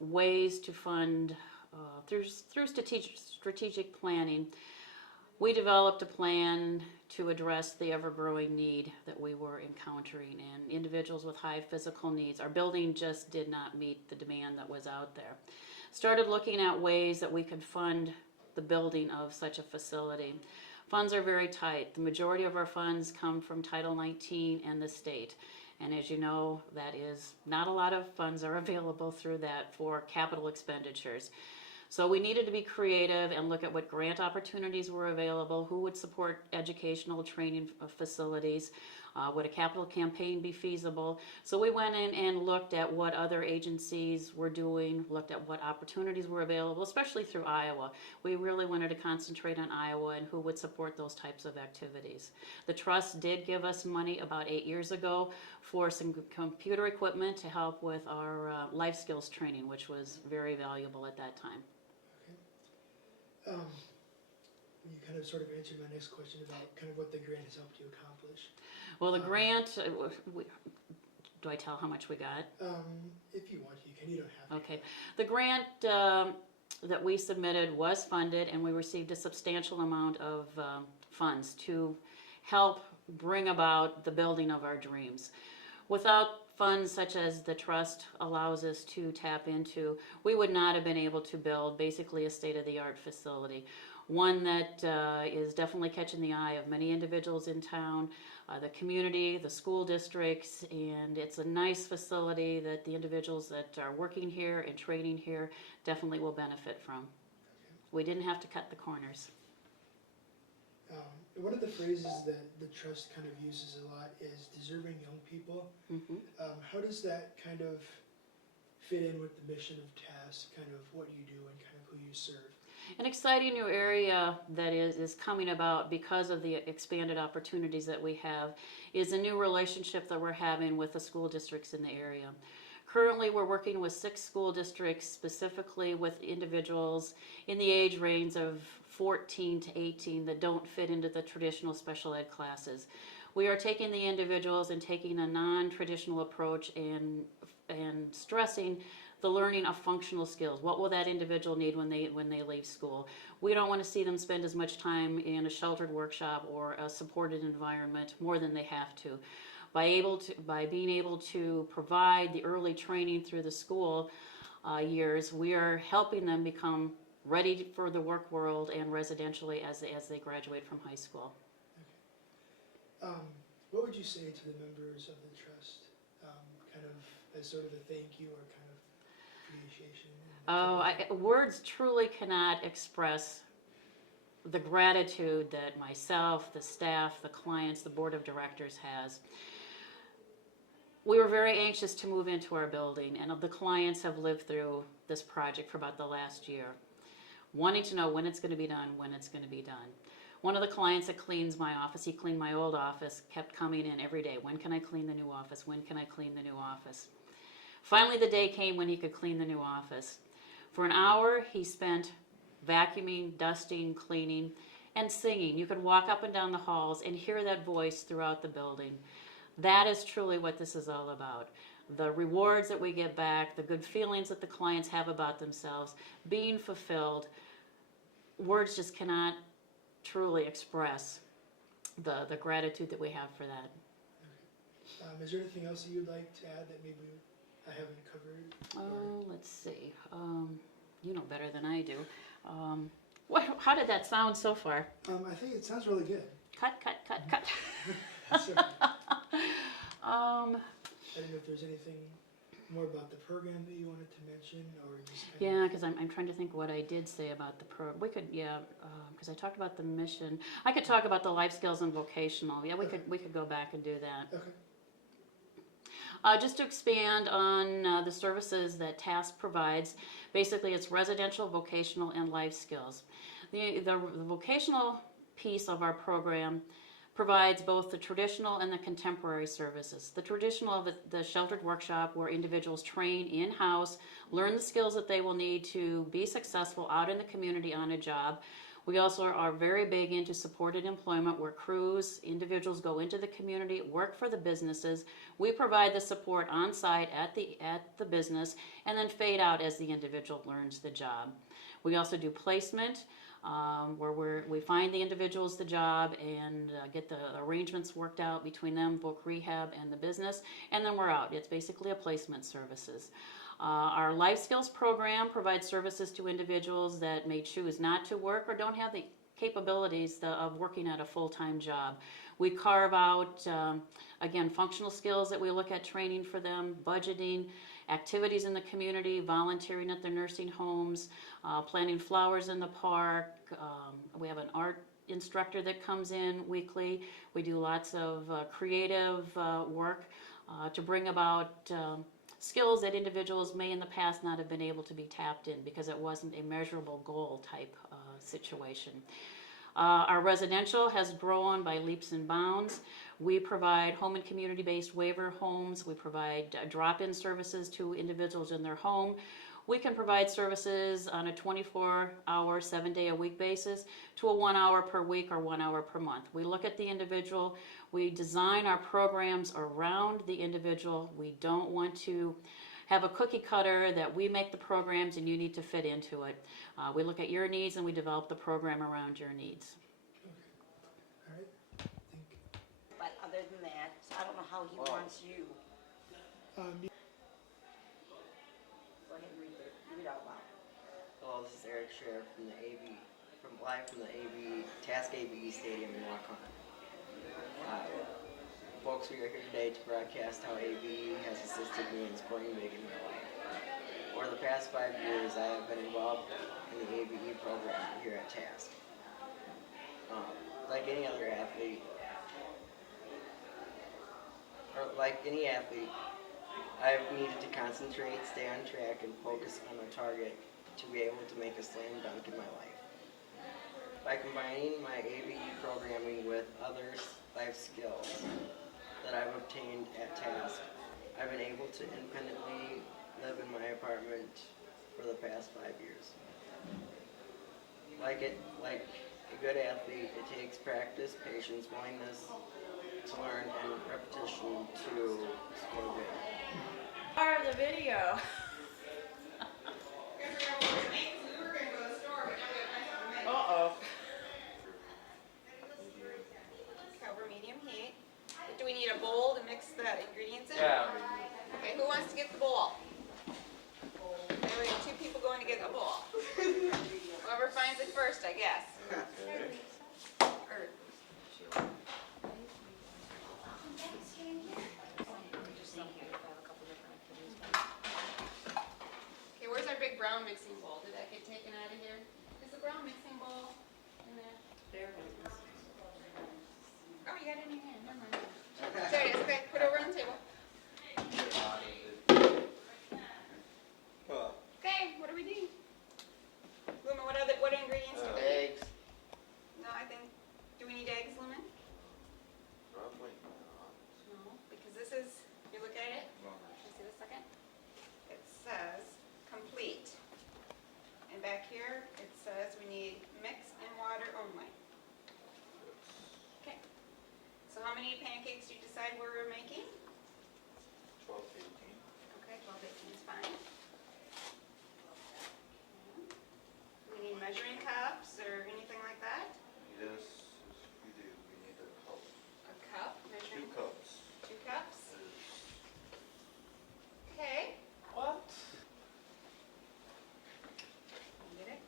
ways to fund through strategic planning. We developed a plan to address the ever-growing need that we were encountering, and individuals with high physical needs. Our building just did not meet the demand that was out there. Started looking at ways that we could fund the building of such a facility. Funds are very tight. The majority of our funds come from Title 19 and the state. And as you know, that is not a lot of funds are available through that for capital expenditures. So we needed to be creative and look at what grant opportunities were available, who would support educational training facilities, would a capital campaign be feasible. So we went in and looked at what other agencies were doing, looked at what opportunities were available, especially through Iowa. We really wanted to concentrate on Iowa and who would support those types of activities. The trust did give us money about 8 years ago for some computer equipment to help with our life skills training, which was very valuable at that time. You kind of sort of answered my next question about kind of what the grant has helped you accomplish. Well, the grant, do I tell how much we got? If you want, you can. You don't have to. Okay. The grant that we submitted was funded, and we received a substantial amount of funds to help bring about the building of our dreams. Without funds such as the trust allows us to tap into, we would not have been able to build basically a state-of-the-art facility. one that is definitely catching the eye of many individuals in town, the community, the school districts, and it's a nice facility that the individuals that are working here and training here definitely will benefit from. We didn't have to cut the corners. One of the phrases that the trust kind of uses a lot is deserving young people. Mhm. How does that kind of fit in with the mission of TASC, kind of what you do and kind of who you serve? An exciting new area that is coming about because of the expanded opportunities that we have is a new relationship that we're having with the school districts in the area. Currently, we're working with 6 school districts, specifically with individuals in the age range of 14 to 18 that don't fit into the traditional special ed classes. We are taking the individuals and taking a non-traditional approach and stressing the learning of functional skills. What will that individual need when they leave school? We don't want to see them spend as much time in a sheltered workshop or a supported environment more than they have to. By being able to provide the early training through the school years, we are helping them become ready for the work world and residentially as they graduate from high school. What would you say to the members of the trust, kind of as sort of a thank you or kind of appreciation? Words truly cannot express the gratitude that myself, the staff, the clients, the board of directors has. We were very anxious to move into our building, and the clients have lived through this project for about the last year, wanting to know when it's going to be done, when it's going to be done. One of the clients that cleans my office, he cleaned my old office, kept coming in every day. When can I clean the new office? When can I clean the new office? Finally, the day came when he could clean the new office. For an hour, he spent vacuuming, dusting, cleaning, and singing. You could walk up and down the halls and hear that voice throughout the building. That is truly what this is all about. The rewards that we get back, the good feelings that the clients have about themselves, being fulfilled. Words just cannot truly express the gratitude that we have for that. Is there anything else that you'd like to add that maybe I haven't covered? Oh, let's see. You know better than I do. How did that sound so far? I think it sounds really good. Cut. So, I don't know if there's anything more about the program that you wanted to mention, or just kind Yeah, of... because I'm trying to think what I did say about the program. We could, because I talked about the mission. I could talk about the life skills and vocational. Yeah, we could go back and do that. Okay. Just to expand on the services that TASC provides, basically it's residential, vocational, and life skills. The vocational piece of our program provides both the traditional and the contemporary services. The traditional, the sheltered workshop, where individuals train in-house, learn the skills that they will need to be successful out in the community on a job. We also are very big into supported employment, where crews, individuals go into the community, work for the businesses. We provide the support on site at the business, and then fade out as the individual learns the job. We also do placement, where we find the individuals the job and get the arrangements worked out between them, Voc Rehab, and the business, and then we're out. It's basically a placement services. Our life skills program provides services to individuals that may choose not to work or don't have the capabilities of working at a full-time job. We carve out, again, functional skills that we look at training for them, budgeting, activities in the community, volunteering at their nursing homes, planting flowers in the park. We have an art instructor that comes in weekly. We do lots of creative work to bring about skills that individuals may in the past not have been able to be tapped in because it wasn't a measurable goal type situation. Our residential has grown by leaps and bounds. We provide home and community-based waiver homes. We provide drop-in services to individuals in their home. We can provide services on a 24-hour, 7-day-a-week basis to a 1 hour per week or 1 hour per month. We look at the individual. We design our programs around the individual. We don't want to have a cookie cutter that we make the programs and you need to fit into it. We look at your needs and we develop the program around your needs. All right. But other than that, I don't know how he wants you. Go ahead and read it out loud. Hello, this is Eric Sheriff from the AV, from live from the Task ABE Stadium in Waukon. Folks, we are here today to broadcast how ABE has assisted me in scoring big in my life. Over the past 5 years, I have been involved in the ABE program here at Task. Like any other athlete, I've needed to concentrate, stay on track, and focus on a target to be able to make a slam dunk in my life. By combining my ABE programming with other life skills that I've obtained at Task, I've been able to independently live in my apartment for the past 5 years. Like a good athlete, it takes practice, patience, willingness to learn, and repetition to score big. Part of the video. Uh-oh. Over medium heat. Do we need a bowl to mix the ingredients in? Yeah. Okay, who wants to get the bowl? Okay, we have 2 people going to get a bowl. Whoever finds it first, I guess. Or, okay, where's our big brown mixing bowl? Did that get taken out of here? Is the brown mixing bowl in there? There. Oh, you got it in your hand. Never mind. There it is. Okay, put it over on the table. Okay, what do we need? Lumen, what ingredients do we need? Eggs. No, I think, do we need eggs, Lumen? Probably not. No, because this is, you look at it, can you see the second? It says complete. And back here, it says we need mix and water only. Okay. So how many pancakes do you decide we're making? 12 to 18. Okay, 12, 18 is fine. We need measuring cups or anything like that? Yes, we do. We need a cup. A cup, 2 measuring, cups. 2 cups? Is Okay. What? Get it?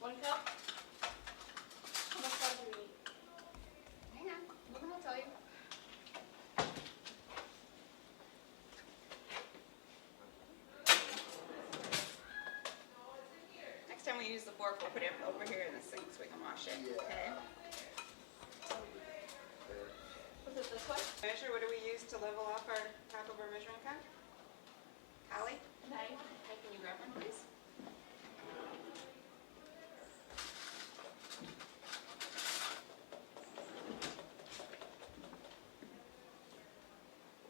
1 cup? How much water do we need? Hang on, Logan will tell you. Next time we use the fork, we'll put it over here in the sink so we can wash it, okay? Was it this one? Measure, what do we use to level off our top of our measuring cup? Holly? Knife. Can you grab one, please?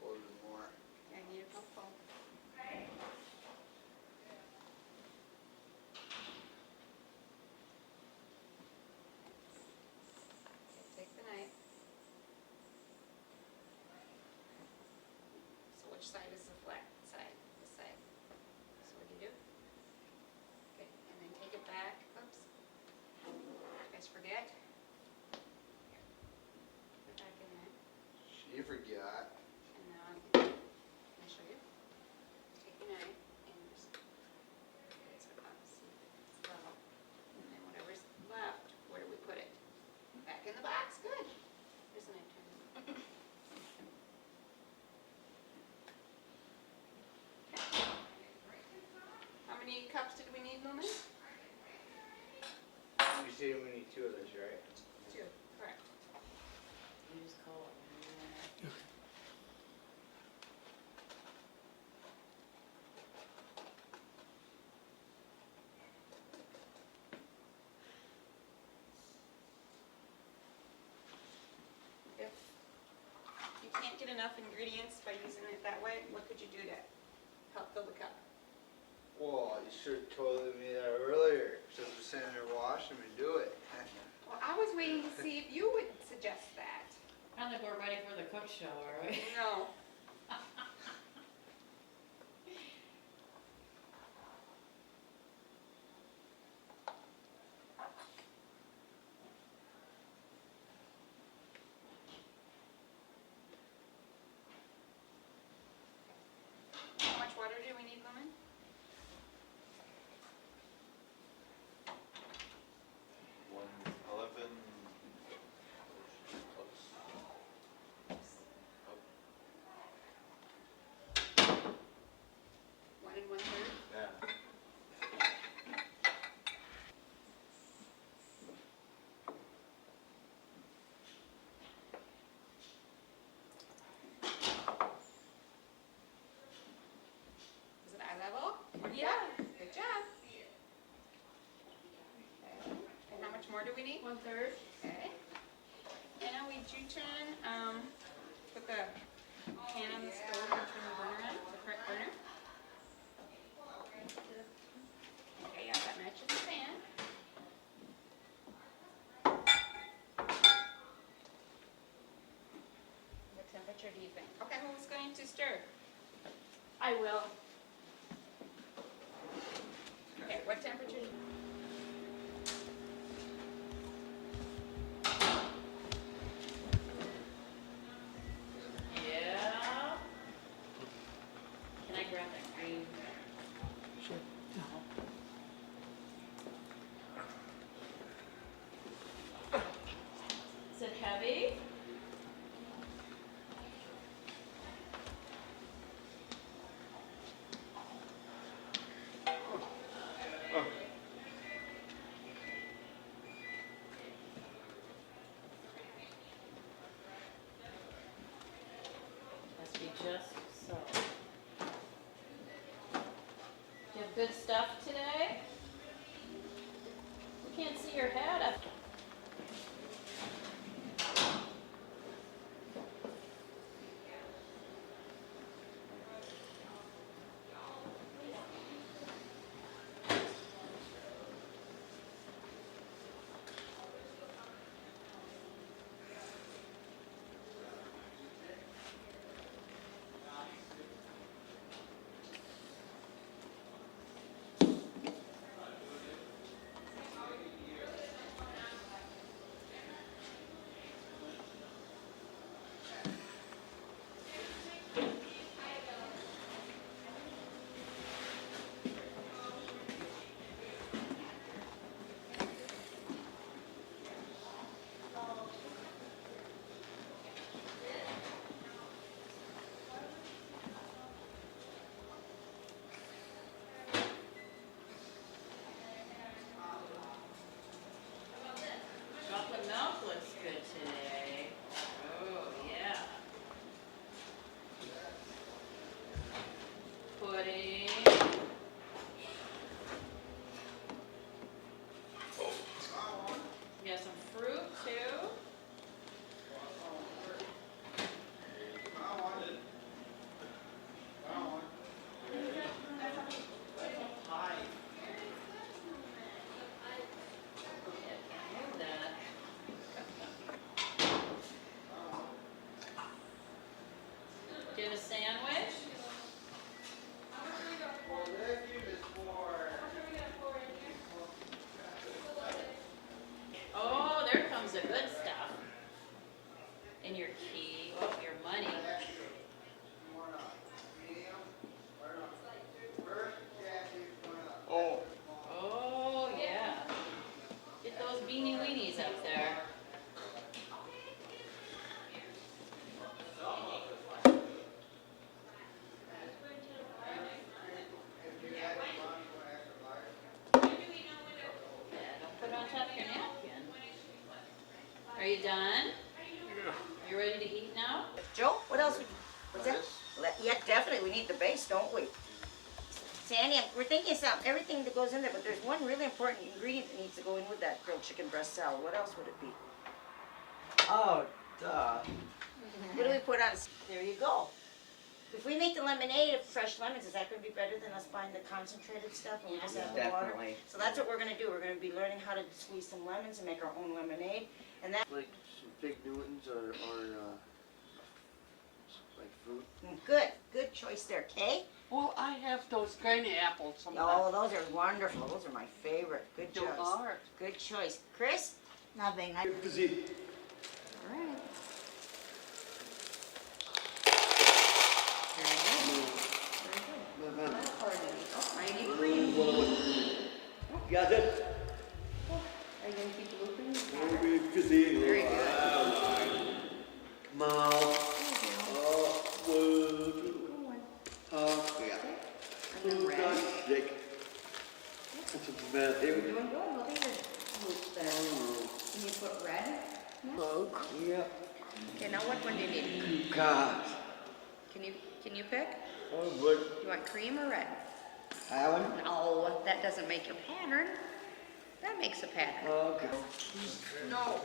a little more. I need a couple. Take the knife. So which side is the flat side? This side. So what do you do? Okay, and then take it back. Oops. You guys forget? Here. Put it back in there. She forgot. And now can I show you? Take your knife and just it's about it's level. And then whatever's left, where do we put it? Back in the box. Good. Here's the knife turn. Okay. How many cups did we need, Lumen? You say we need 2 of those, right? 2. Correct. Use color. If you can't get enough ingredients by using it that way, what could you do to help fill the cup? Well, you should have told me that earlier. Just to send her wash them and do it. Well, I was waiting to see if you would suggest that. I don't think we're ready for the cook show, are we? No. How much water do we need, Lumen? we need? 1/3. Okay. And now we do turn, put the pan on the stove and turn the burner on, the correct burner. Okay, yeah, that matches the pan. What temperature do you think? Okay, who's going to stir? I will. Okay, what temperature? Yeah. Can I grab that green? Sure. Is it heavy? Must be just so. Do you have good stuff today? We can't see your head up. Chocolate milk looks good today. Oh, yeah. Pudding. You got some fruit too. Move that. Do you have a sandwich? Oh, there comes the good stuff. And your key, oh, your money. Oh, yeah. Get those beanie weenies up there. Yeah, don't put it on top of your napkin. Are you done? You ready to eat now? Joe, what else? What's that? Yeah, definitely, we need the base, don't we? Sandy, we're thinking of everything that goes in there, but there's one really important ingredient that needs to go in with that grilled chicken breast salad. What else would it be? Oh, duh. What do we put on? There you go. If we make the lemonade of fresh lemons, is that gonna be better than us buying the concentrated stuff and we just add the water? Definitely. So that's what we're gonna do. We're gonna be learning how to squeeze some lemons and make our own lemonade. And that, Like some Big Newtons or like fruit. good choice there, Kay. Well, I have those granny apples sometimes. Oh, those are wonderful. Those are my favorite. Good They choice. are. Good choice. Chris? Nothing. All right. Very good. I need cream. Got it? Are you gonna keep looping? Very good. Come on. And then red. Sick. That's a bad You're thing. doing good. Look at your loops there. Can you put red? Yeah. Okay, now what one do you need? God. Can you pick? Oh, but You want cream or red? Alan? No, that doesn't make a pattern. That makes a pattern. Okay. No.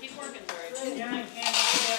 Keep working, George.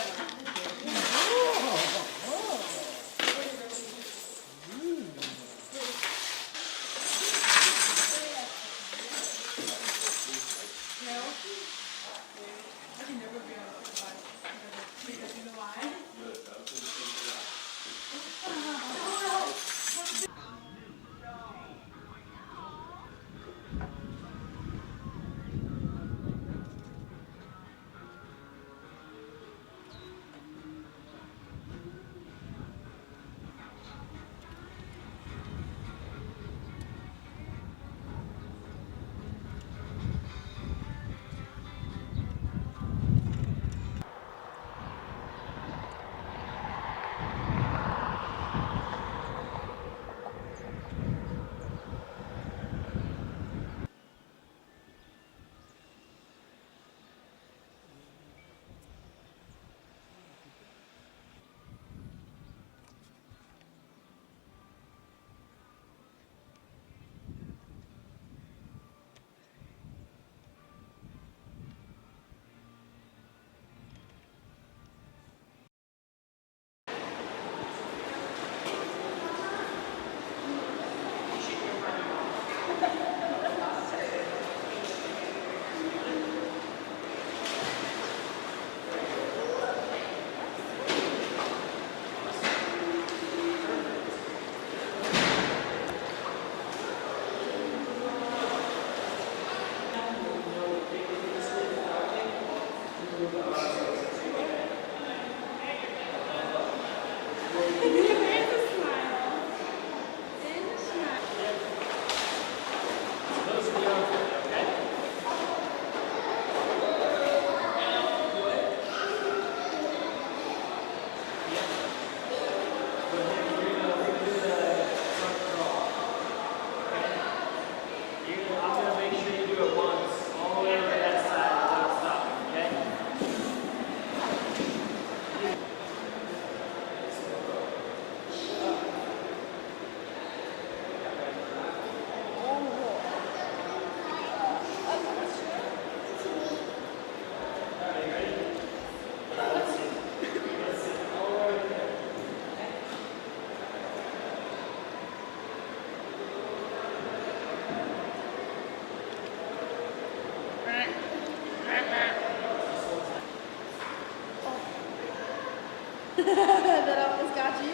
That almost got you.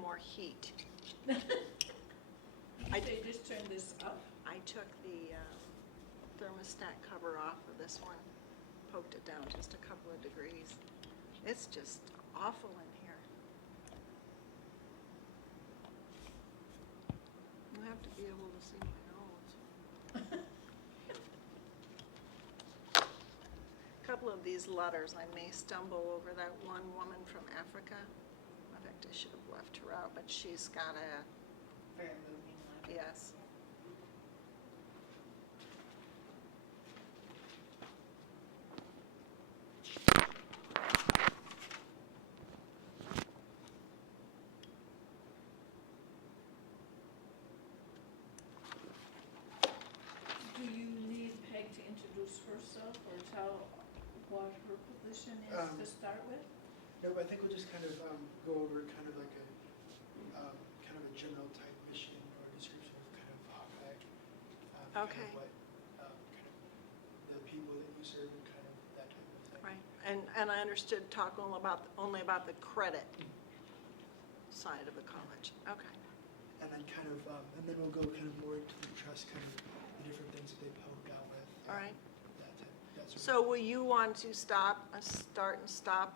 more heat. They just turn this up. I took the thermostat cover off of this one, poked it down just a couple of degrees. It's just awful in here. You have to be able to see my nose. Couple of these letters, I may stumble over that one woman from Africa. In fact, I should have left her out, but she's got a, Very moving. yes. Do you need Peg to introduce herself or tell what her position is to start with? No, I think we'll just kind of go over kind of like a kind of a general type mission or description of kind of Hawkeye. Kind Okay. of what kind of the people that you serve and kind of that type of thing. Right, and I understood talk only about the credit side of the college. Okay. And then kind of and then we'll go kind of more into the trust, kind of the different things that they've helped out with. All right. That type. That sort of So will you want to start and stop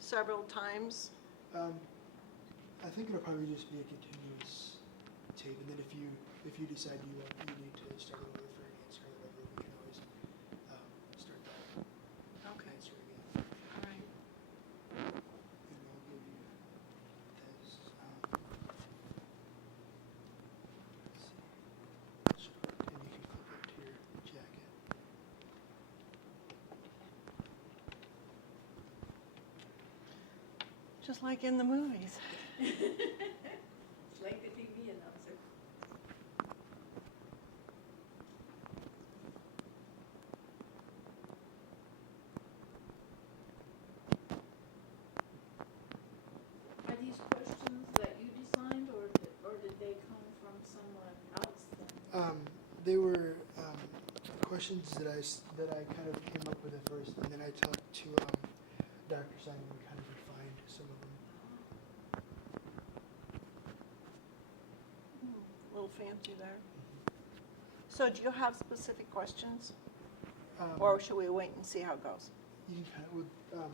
several times? I think it'll probably just be a continuous tape, and then if you decide you need to start over for an answer or whatever, we can always start that Okay. answer again. All right. And I'll give you this. Let's see. And you can click up to your jacket. Just like in the movies. It's like the TV announcer. Are these questions that you designed or did they come from someone else then? They were questions that I kind of came up with at first, and then I talked to Dr. Simon and kind of refined some of them. A little fancy there. So do you have specific questions? Or should we wait and see how it goes? You can kind of,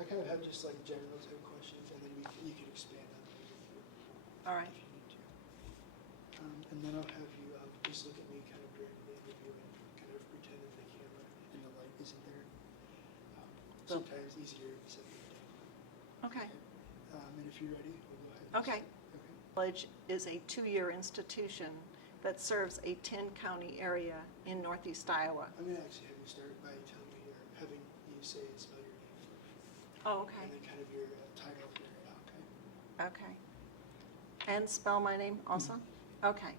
I kind of have just like general type questions, and then you can expand on those if you All right. need to. And then I'll have you just look at me kind of during the interview and kind of pretend that the camera and the light isn't there. Sometimes easier said than done. Okay. And if you're ready, we'll go ahead. Okay. Okay. College is a 2-year institution that serves a 10-county area in northeast Iowa. I'm going to actually have you start by telling me or having you say and spell your name first. Oh, okay. And then kind of your title here at Hawkeye. Okay. And spell my name also? Okay.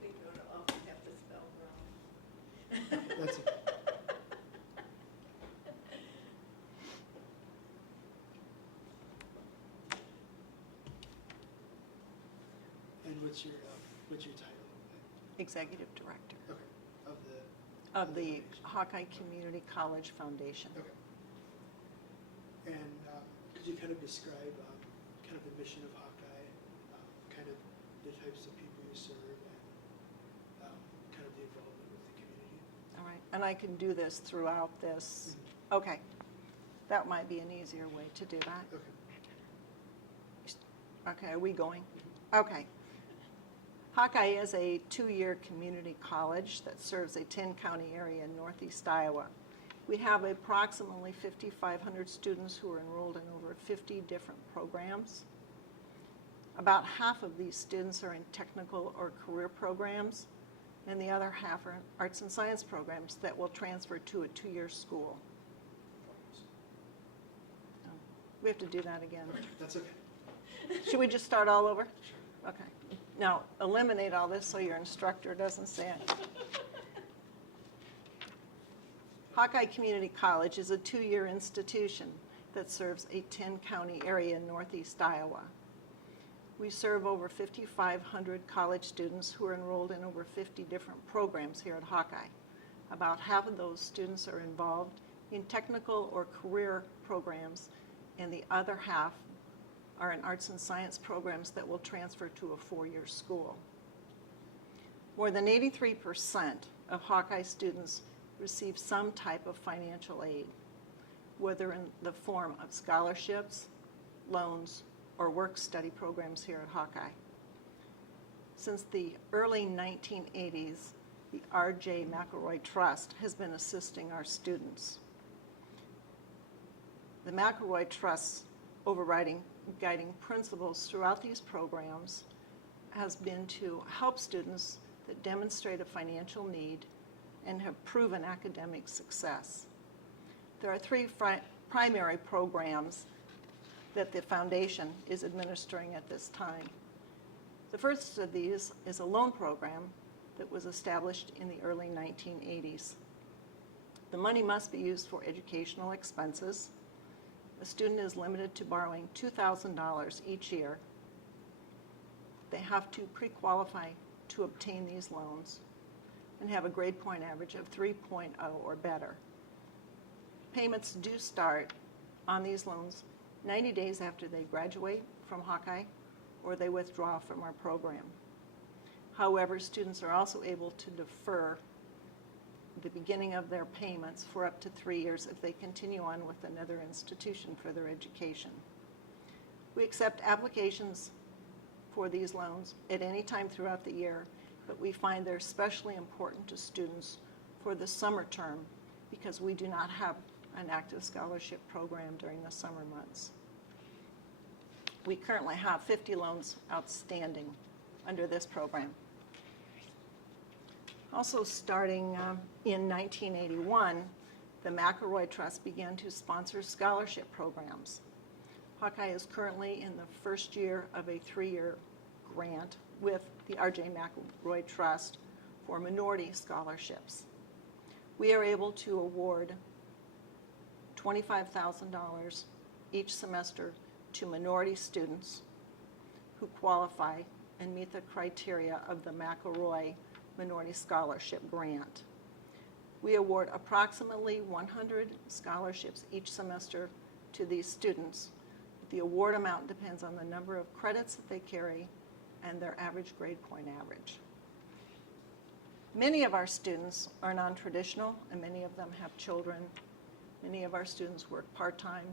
We don't often have to spell wrong. That's it. And what's your title? Executive Director Okay. of the foundation. Hawkeye Community College Foundation. Okay. And could you kind of describe kind of the mission of Hawkeye, kind of the types of people you serve, and kind of the involvement with the community? All right. And I can do this throughout this. Okay. That might be an easier way to do that. Okay. Okay, are we going? Okay. Hawkeye is a 2-year community college that serves a 10-county area in northeast Iowa. We have approximately 5,500 students who are enrolled in over 50 different programs. About half of these students are in technical or career programs, and the other half are in arts and science programs that will transfer to a 2-year school. We have to do that again. That's okay. Should we just start all over? Okay. Now, eliminate all this so your instructor doesn't say it. Hawkeye Community College is a 2-year institution that serves a 10-county area in northeast Iowa. We serve over 5,500 college students who are enrolled in over 50 different programs here at Hawkeye. About half of those students are involved in technical or career programs, and the other half are in arts and science programs that will transfer to a four-year school. More than 83% of Hawkeye students receive some type of financial aid, whether in the form of scholarships, loans, or work-study programs here at Hawkeye. Since the early 1980s, the R.J. McElroy Trust has been assisting our students. The McElroy Trust's overriding guiding principles throughout these programs has been to help students that demonstrate a financial need and have proven academic success. There are three primary programs that the foundation is administering at this time. The first of these is a loan program that was established in the early 1980s. The money must be used for educational expenses. The student is limited to borrowing $2,000 each year. They have to pre-qualify to obtain these loans and have a grade point average of 3.0 or better. Payments do start on these loans 90 days after they graduate from Hawkeye or they withdraw from our program. However, students are also able to defer the beginning of their payments for up to 3 years if they continue on with another institution for their education. We accept applications for these loans at any time throughout the year, but we find they're especially important to students for the summer term because we do not have an active scholarship program during the summer months. We currently have 50 loans outstanding under this program. Also starting in 1981, the McElroy Trust began to sponsor scholarship programs. Hawkeye is currently in the first year of a 3-year grant with the R.J. McElroy Trust for minority scholarships. We are able to award $25,000 each semester to minority students who qualify and meet the criteria of the McElroy Minority Scholarship Grant. We award approximately 100 scholarships each semester to these students. The award amount depends on the number of credits that they carry and their average grade point average. Many of our students are non-traditional and many of them have children. Many of our students work part-time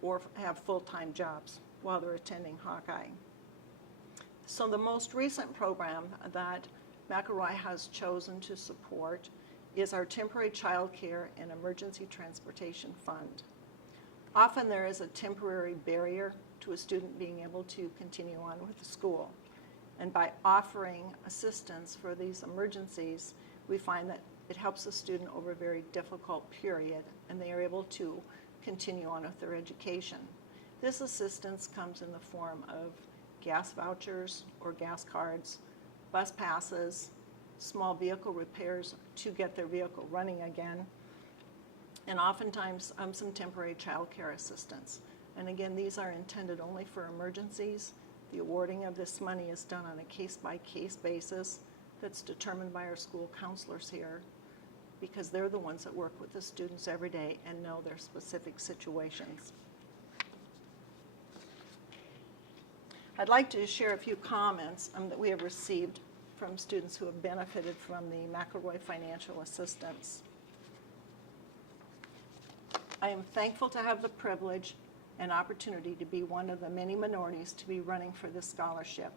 or have full-time jobs while they're attending Hawkeye. So the most recent program that McElroy has chosen to support is our Temporary Child Care and Emergency Transportation Fund. Often there is a temporary barrier to a student being able to continue on with the school. And by offering assistance for these emergencies, we find that it helps the student over a very difficult period and they are able to continue on with their education. This assistance comes in the form of gas vouchers or gas cards, bus passes, small vehicle repairs to get their vehicle running again, and oftentimes some temporary child care assistance. And again, these are intended only for emergencies. The awarding of this money is done on a case-by-case basis that's determined by our school counselors here because they're the ones that work with the students every day and know their specific situations. I'd like to share a few comments that we have received from students who have benefited from the McElroy financial assistance. I am thankful to have the privilege and opportunity to be one of the many minorities to be running for this scholarship.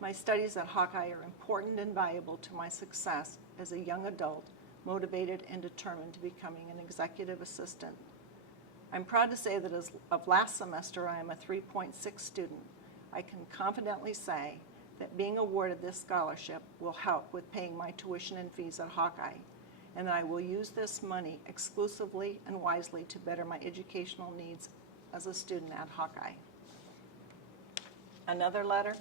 My studies at Hawkeye are important and valuable to my success as a young adult, motivated and determined to becoming an executive assistant. I'm proud to say that as of last semester, I am a 3.6 student. I can confidently say that being awarded this scholarship will help with paying my tuition and fees at Hawkeye, and that I will use this money exclusively and wisely to better my educational needs as a student at Hawkeye. Another letter.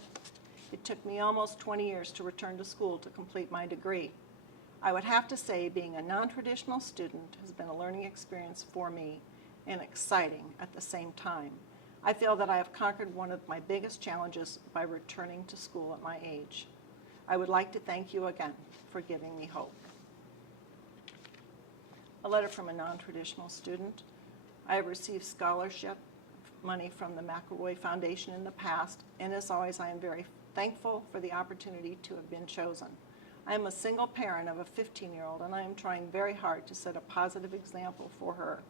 It took me almost 20 years to return to school to complete my degree. I would have to say being a non-traditional student has been a learning experience for me and exciting at the same time. I feel that I have conquered one of my biggest challenges by returning to school at my age. I would like to thank you again for giving me hope. A letter from a non-traditional student. I have received scholarship money from the McElroy Foundation in the past, and as always, I am very thankful for the opportunity to have been chosen. I am a single parent of a 15-year-old, and I am trying very hard to set a positive example for her.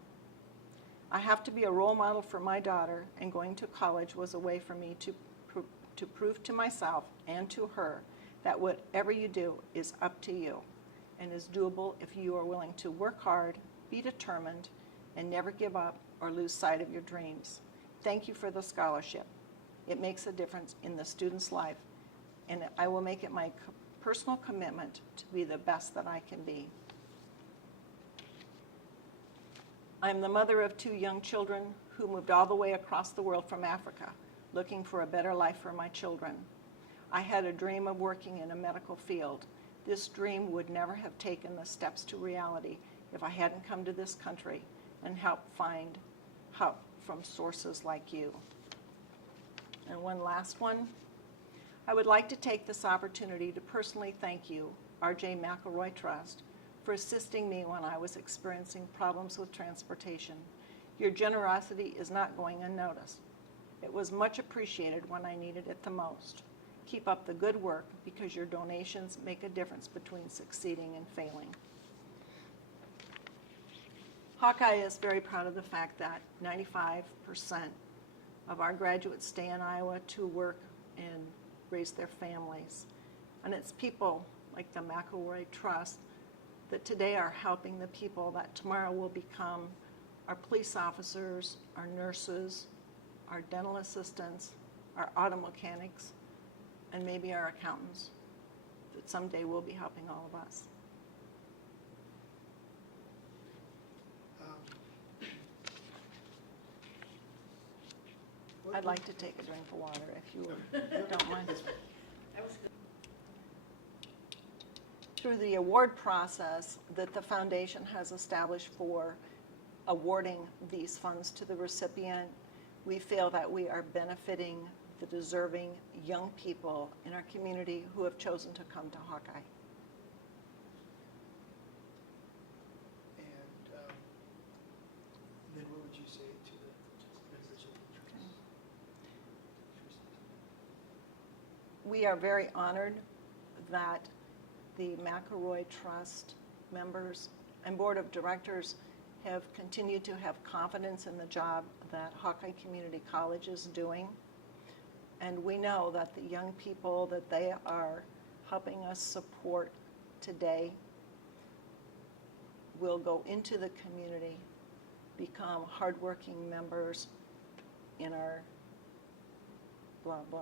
I have to be a role model for my daughter, and going to college was a way for me to prove to myself and to her that whatever you do is up to you and is doable if you are willing to work hard, be determined, and never give up or lose sight of your dreams. Thank you for the scholarship. It makes a difference in the student's life, and I will make it my personal commitment to be the best that I can be. I am the mother of 2 young children who moved all the way across the world from Africa, looking for a better life for my children. I had a dream of working in a medical field. This dream would never have taken the steps to reality if I hadn't come to this country and helped find help from sources like you. And one last one. I would like to take this opportunity to personally thank you, R.J. McElroy Trust, for assisting me when I was experiencing problems with transportation. Your generosity is not going unnoticed. It was much appreciated when I needed it the most. Keep up the good work because your donations make a difference between succeeding and failing. Hawkeye is very proud of the fact that 95% of our graduates stay in Iowa to work and raise their families. And it's people like the McElroy Trust that today are helping the people that tomorrow will become our police officers, our nurses, our dental assistants, our auto mechanics, and maybe our accountants that someday will be helping all of us. I'd like to take a drink of water if you don't mind. Through the award process that the foundation has established for awarding these funds to the recipient, we feel that we are benefiting the deserving young people in our community who have chosen to come to Hawkeye. And then what would you say to the members of the trust? We are very honored that the McElroy Trust members and board of directors have continued to have confidence in the job that Hawkeye Community College is doing. And we know that the young people that they are helping us support today will go into the community, become hardworking members in our blah, blah.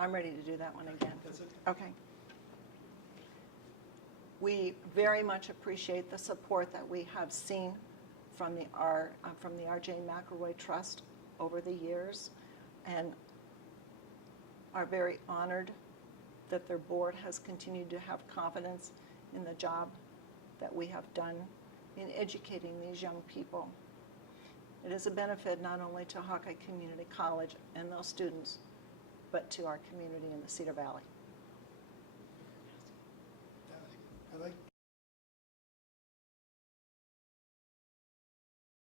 I'm ready to do that one again. That's okay. Okay. We very much appreciate the support that we have seen from the R.J. McElroy Trust over the years, and are very honored that their board has continued to have confidence in the job that we have done in educating these young people. It is a benefit not only to Hawkeye Community College and those students, but to our community in the Cedar Valley.